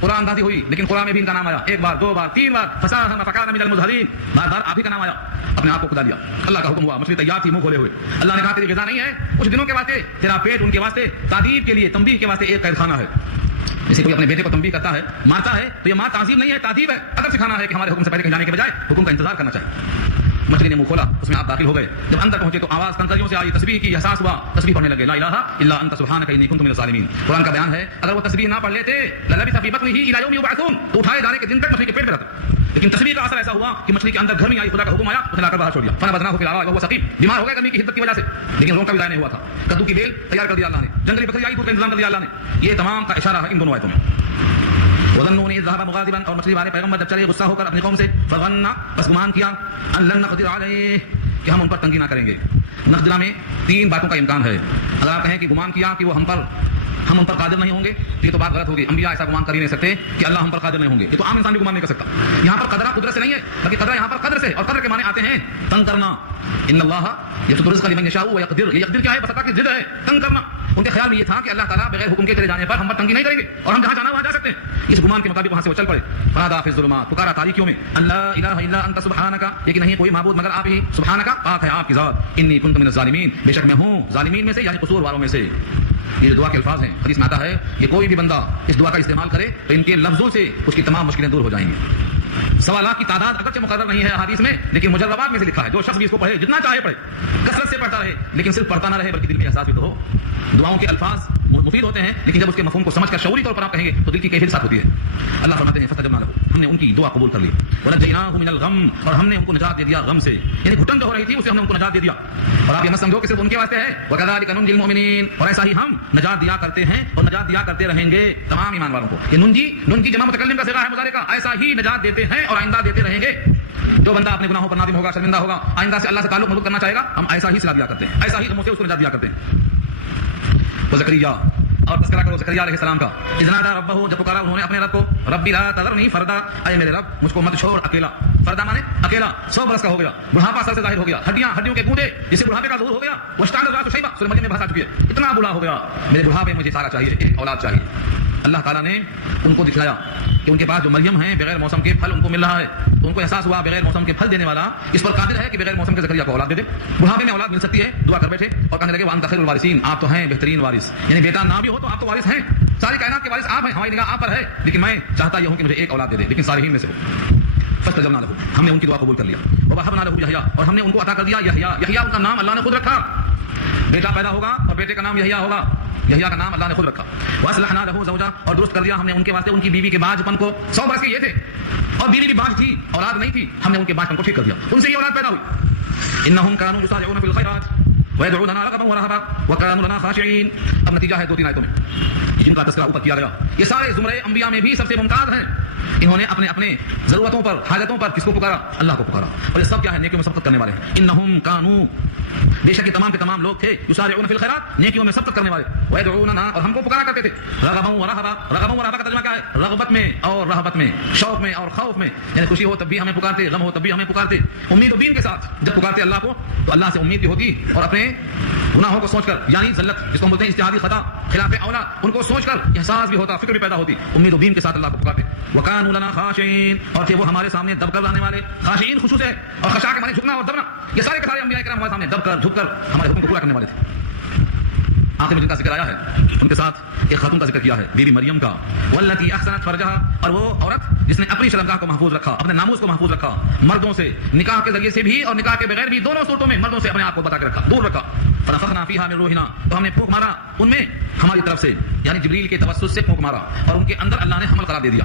قرآن اندازی ہوئی، لیکن قرآن میں بھی ان کا نام آیا، 1 بار 2 بار 3 بار، فساهم فكان من المزهرين، بار بار آپ ہی کا نام آیا، اپنے آپ کو خدا دیا۔ اللہ کا حکم ہوا، مچھلی تیار تھی منہ کھولے ہوئے، اللہ نے کہا تیری غذا نہیں ہے، کچھ دنوں کے واسطے تیرا پیٹ ان کے واسطے تعذیب کے لیے، تنبیہ کے واسطے ایک قید خانہ ہے۔ جیسے کوئی اپنے بیٹے کو تنبیہ کرتا ہے، مارتا ہے، تو یہ ماں تعذیب نہیں ہے، تعذیب ہے، ادب سکھانا ہے کہ ہمارے حکم سے پہلے کہیں جانے کے بجائے حکم کا انتظار کرنا چاہیے۔ مچھلی نے منہ کھولا، اس میں آپ داخل ہو گئے، جب اندر پہنچے تو آواز کنکریوں سے آئی، تسبیح کی احساس ہوا، تسبیح پڑھنے لگے، لا الہ الا انت سبحانک انی کنت من الظالمین۔ قرآن کا بیان ہے اگر وہ تسبیح نہ پڑھ لیتے للبث فی بطنہ الی یوم یبعثون، تو اٹھائے جانے کے دن تک مچھلی کے پیٹ میں رہتا، لیکن تسبیح کا اثر ایسا ہوا کہ مچھلی کے اندر گھر میں آئی، خدا کا حکم آیا، اسے لا کر باہر چھوڑ دیا، فنبذناہ فی العراء وهو سقیم، بیمار ہو گئے گرمی کی حدت کی وجہ سے، لیکن روم کا بھی ضائع نہیں ہوا تھا۔ کدو کی بیل تیار کر دیا اللہ نے، جنگلی بکری آئی، دودھ کا انتظام کر دیا اللہ نے۔ یہ تمام کا اشارہ ہے ان دونوں آیتوں میں۔ وظنون اذ ذهب مغاضبا، اور مچھلی والے پیغمبر جب چلے غصہ ہو کر اپنی قوم سے، فظن، بس گمان کیا، ان لن نقدر علیہ، کہ ہم ان پر تنگی نہ کریں گے۔ نقدرہ میں 3 باتوں کا امکان ہے، اگر آپ کہیں کہ گمان کیا کہ وہ ہم ان پر قادر نہیں ہوں گے تو یہ تو بات غلط ہوگی، انبیاء ایسا گمان کر ہی نہیں سکتے کہ اللہ ہم پر قادر نہیں ہوں گے، یہ تو عام انسان بھی گمان نہیں کر سکتا۔ یہاں پر قدرہ قدرت سے نہیں ہے، بلکہ قدرہ یہاں پر قدر سے، اور قدر کے معنی آتے ہیں تنگ کرنا۔ ان اللہ یبسط الرزق لمن یشاء ویقدر، یہ یقدر کیا ہے؟ بسطا کی ضد ہے، تنگ کرنا۔ ان کے خیال میں یہ تھا کہ اللہ تعالیٰ بغیر حکم کے چلے جانے پر ہم پر تنگی نہیں کریں گے، اور ہم جہاں جانا وہاں جا سکتے ہیں۔ اس گمان کے مطابق وہاں سے وہ چل پڑے۔ فنادى فی الظلمات، پکارا تاریکیوں میں، لا الہ الا انت سبحانک، یہ کہ نہیں کوئی معبود مگر آپ ہی، سبحانک پاک ہے آپ کی ذات، انی کنت من الظالمین، بے شک میں ہوں ظالمین میں سے، یعنی قصور والوں میں سے۔ یہ جو دعا کے الفاظ ہیں حدیث میں آتا ہے، یہ کوئی بھی بندہ اس دعا کا استعمال کرے تو ان کے لفظوں سے اس کی تمام مشکلیں دور ہو جائیں گی۔ سوالات کی تعداد اگرچہ مقرر نہیں ہے حدیث میں، لیکن مجربات میں سے لکھا ہے، جو شخص بھی اس کو پڑھے، جتنا چاہے پڑھے، کثرت سے پڑھتا رہے، لیکن صرف پڑھتا نہ رہے بلکہ دل میں احساس بھی تو ہو۔ دعاؤں کے الفاظ مفید ہوتے ہیں، لیکن جب اس کے مفہوم کو سمجھ کر شعوری طور پر آپ کہیں گے تو دل کی کیفیت ساتھ ہوتی ہے۔ اللہ فرماتے ہیں فاستجبنا لہ، ہم نے ان کی دعا قبول کر لی، ونجیناہ من الغم، اور ہم نے ان کو نجات دے دیا غم سے، یعنی گھٹن جو ہو رہی تھی اسے ہم نے ان کو نجات دے دیا۔ اور آپ یہ مت سمجھو کہ صرف ان کے واسطے ہے، وکذالک ننجی المؤمنین، اور ایسا ہی ہم نجات دیا کرتے ہیں اور نجات دیا کرتے رہیں گے تمام ایمان والوں کو۔ یہ ننجی جمع متکلم کا صیغہ ہے مضارع کا، ایسا ہی نجات دیتے ہیں اور آئندہ دیتے رہیں گے۔ جو بندہ اپنے گناہوں پر نادم ہوگا، شرمندہ ہوگا، آئندہ سے اللہ سے تعلق مضبوط کرنا چاہے گا، ہم ایسا ہی صلہ دیا کرتے ہیں، ایسا ہی غموں سے اس کو نجات دیا کرتے ہیں۔ زکریا اور تذکرہ کرو زکریا علیہ السلام کا، اذ نادى ربہ، جب پکارا انہوں نے اپنے رب کو، ربی لا تذرنی فردا، اے میرے رب مجھ کو مت چھوڑ اکیلا۔ فردا مانے اکیلا، 100 برس کا ہو گیا، بڑھاپا سر سے ظاہر ہو گیا، ہڈیوں کے گوندے جسے بڑھاپے کا ظہور ہو گیا، واشتعل الرأس شیبا، سورہ مریم میں بحث آ چکی ہے، اتنا بوڑھا ہو گیا، میرے بڑھاپے مجھے سارا چاہیے، ایک اولاد چاہیے۔ اللہ تعالیٰ نے ان کو دکھلایا کہ ان کے پاس جو مریم ہیں بغیر موسم کے پھل ان کو مل رہا ہے، تو ان کو احساس ہوا بغیر موسم کے پھل دینے والا اس پر قادر ہے کہ بغیر موسم کے زکریا کو اولاد دے دے۔ بڑھاپے میں اولاد مل سکتی ہے، دعا کر بیٹھے اور کہنے لگے وانت خیر الوارثین، آپ تو ہیں بہترین وارث، یعنی بیٹا نہ بھی ہو تو آپ تو وارث ہیں، ساری کائنات کے وارث آپ ہیں، ہماری نگاہ آپ پر ہے، لیکن میں چاہتا یہ ہوں کہ مجھے ایک اولاد دے دے، لیکن صالحین میں سے ہو۔ فاستجبنا له، ہم نے ان کی دعا قبول کر لیا، ووهبنا له یحییٰ، اور ہم نے ان کو عطا کر دیا یحییٰ۔ یحییٰ ان کا نام اللہ نے خود رکھا، بیٹا پیدا ہوگا اور بیٹے کا نام یحییٰ ہوگا، یحییٰ کا نام اللہ نے خود رکھا۔ واصلحنا له زوجہ، اور درست کر دیا ہم نے ان کے واسطے ان کی بیوی کے باج پن کو، 100 برس کے یہ تھے اور بیوی بھی باج تھی، اولاد نہیں تھی، ہم نے ان کے باج پن کو ٹھیک کر دیا، ان سے یہ اولاد پیدا ہوئی۔ انہم کانوا یسارعون فی الخیرات ویدعوننا رغبا ورہبا وکانوا لنا خاشعین۔ اب نتیجہ ہے 2-3 آیتوں میں جن کا تذکرہ اوپر کیا گیا، یہ سارے زمرے انبیاء میں بھی سب سے ممتاز ہیں، انہوں نے اپنے اپنے ضرورتوں پر حاجتوں پر کس کو پکارا؟ اللہ کو پکارا، اور یہ سب کیا ہے؟ نیکیوں میں سبقت کرنے والے ہیں۔ انہم کانوا، بے شک یہ تمام کے تمام لوگ تھے، یسارعون فی الخیرات، نیکیوں میں سبقت کرنے والے، ویدعوننا، اور ہم کو پکارا کرتے تھے، رغبا ورہبا۔ رغبا ورہبا کا ترجمہ کیا ہے؟ رغبت میں اور رہبت میں، شوق میں اور خوف میں، یعنی خوشی ہو تب بھی ہمیں پکارتے، غم ہو تب بھی ہمیں پکارتے، امید و بین کے ساتھ جب پکارتے اللہ کو تو اللہ سے امید بھی ہوتی، اور اپنے گناہوں کو سوچ کر، یعنی ذلت جس کو بولتے ہیں اجتہادی خطا، خلاف اولا، ان کو سوچ کر احساس بھی ہوتا، فکر بھی پیدا ہوتی، امید و بین کے ساتھ اللہ کو پکارتے۔ وکانوا لنا خاشعین، اور تھے وہ ہمارے سامنے دب کر رہنے والے، خاشعین خشوع سے، اور خشاع کے معنی جھکنا اور دبنا، یہ سارے کے سارے انبیاء کرام ہمارے سامنے دب کر جھک کر ہمارے حکم کو پورا کرنے والے تھے۔ آخر میں جن کا ذکر آیا ہے ان کے ساتھ ایک خاتون کا ذکر کیا ہے، بی بی مریم کا، واللتی احسنت فرجہا، اور وہ عورت جس نے اپنی شرمگاہ کو محفوظ رکھا، اپنے ناموس کو محفوظ رکھا، مردوں سے، نکاح کے ذریعے سے بھی اور نکاح کے بغیر بھی، دونوں صورتوں میں مردوں سے اپنے آپ کو بتا کے رکھا، دور رکھا۔ فنفخنا فیہا من روحنا، تو ہم نے پھونک مارا ان میں ہماری طرف سے، یعنی جبریل کے توسط سے پھونک مارا، اور ان کے اندر اللہ نے حمل قرار دے دیا۔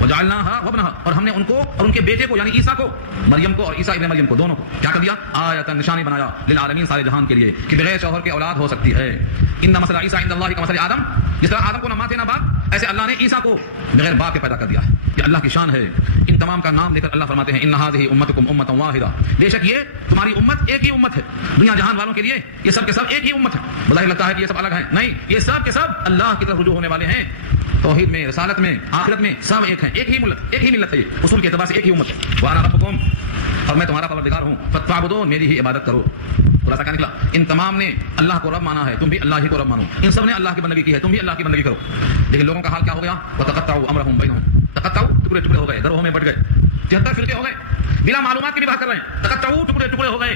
وجعلناها وابنها، اور ہم نے ان کو اور ان کے بیٹے کو، یعنی عیسیٰ کو، مریم کو اور عیسیٰ ابن مریم کو، دونوں کو کیا کر دیا؟ آیۃ، نشانی بنایا، للعالمین، سارے جہان کے لیے، کہ بغیر شوہر کے اولاد ہو سکتی ہے۔ ان مثل عیسیٰ عند اللہ کمثل آدم، جس طرح آدم کو نہ ماں تھے نہ باپ، ایسے اللہ نے عیسیٰ کو بغیر باپ کے پیدا کر دیا ہے، یہ اللہ کی شان ہے۔ ان تمام کا نام لے کر اللہ فرماتے ہیں ان هذه امتکم امۃ واحدہ، بے شک یہ تمہاری امت ایک ہی امت ہے، دنیا جہان والوں کے لیے یہ سب کے سب ایک ہی امت ہے۔ بظاہر لگتا ہے کہ یہ سب الگ ہیں، نہیں، یہ سب کے سب اللہ کی طرف رجوع ہونے والے ہیں، توحید میں، رسالت میں، آخرت میں، سب ایک ہیں، ایک ہی ملت، ایک ہی ملت ہے، یہ اصول کے اعتبار سے ایک ہی امت ہے۔ وانا ربکم، اور میں تمہارا پروردگار ہوں، فاعبدون، میری ہی عبادت کرو۔ خلاصہ کیا نکلا؟ ان تمام نے اللہ کو رب مانا ہے، تم بھی اللہ ہی کو رب مانو، ان سب نے اللہ کی بندگی کی ہے، تم بھی اللہ کی بندگی کرو۔ لیکن لوگوں کا حال کیا ہو گیا؟ وتقطعوا امرهم بینہم، تقطعوا، ٹکڑے ٹکڑے ہو گئے، گروہوں میں بٹ گئے، 73 فرقے ہو گئے، بلا معلومات کی بھی بات کر رہے ہیں، تقطعوا، ٹکڑے ٹکڑے ہو گئے،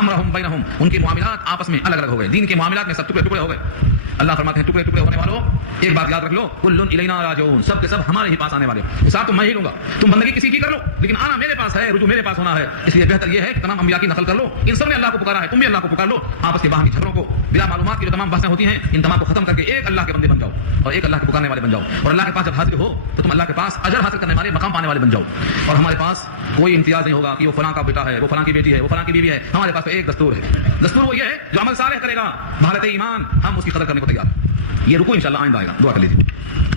امرهم بینہم، ان کے معاملات آپس میں الگ الگ ہو گئے، دین کے معاملات میں سب ٹکڑے ٹکڑے ہو گئے۔ اللہ فرماتے ہیں ٹکڑے ٹکڑے ہونے والوں ایک بات یاد رکھ لو، کل الینا راجعون، سب کے سب ہمارے ہی پاس آنے والے، حساب تو میں ہی لوں گا، تم بندگی کسی کی کر لو لیکن آنا میرے پاس ہے، رجوع میرے پاس ہونا ہے، اس لیے بہتر یہ ہے کہ تمام انبیاء کی نقل کر لو، ان سب نے اللہ کو پکارا ہے، تم بھی اللہ کو پکار لو، آپس کے باہمی جھگڑوں کو، بلا معلومات کی جو تمام بحثیں ہوتی ہیں، ان تمام کو ختم کر کے ایک اللہ کے بندے بن جاؤ اور ایک اللہ کے پکارنے والے بن جاؤ، اور اللہ کے پاس جب حاضر ہو تو تم اللہ کے پاس اجر حاصل کرنے والے، مقام پانے والے بن جاؤ، اور ہمارے پاس کوئی امتیاز نہیں ہوگا کہ وہ فلاں کا بیٹا ہے، وہ فلاں کی بیٹی ہے، وہ فلاں کی بیوی ہے، ہمارے پاس تو ایک دستور ہے، دستور وہ یہ ہے جو عمل صالح کرے گا بحالت ایمان ہم اس کی قدر کرنے کو تیار ہیں۔ یہ رکوع انشاءاللہ آئندہ آئے گا، دعا کر لیجیے۔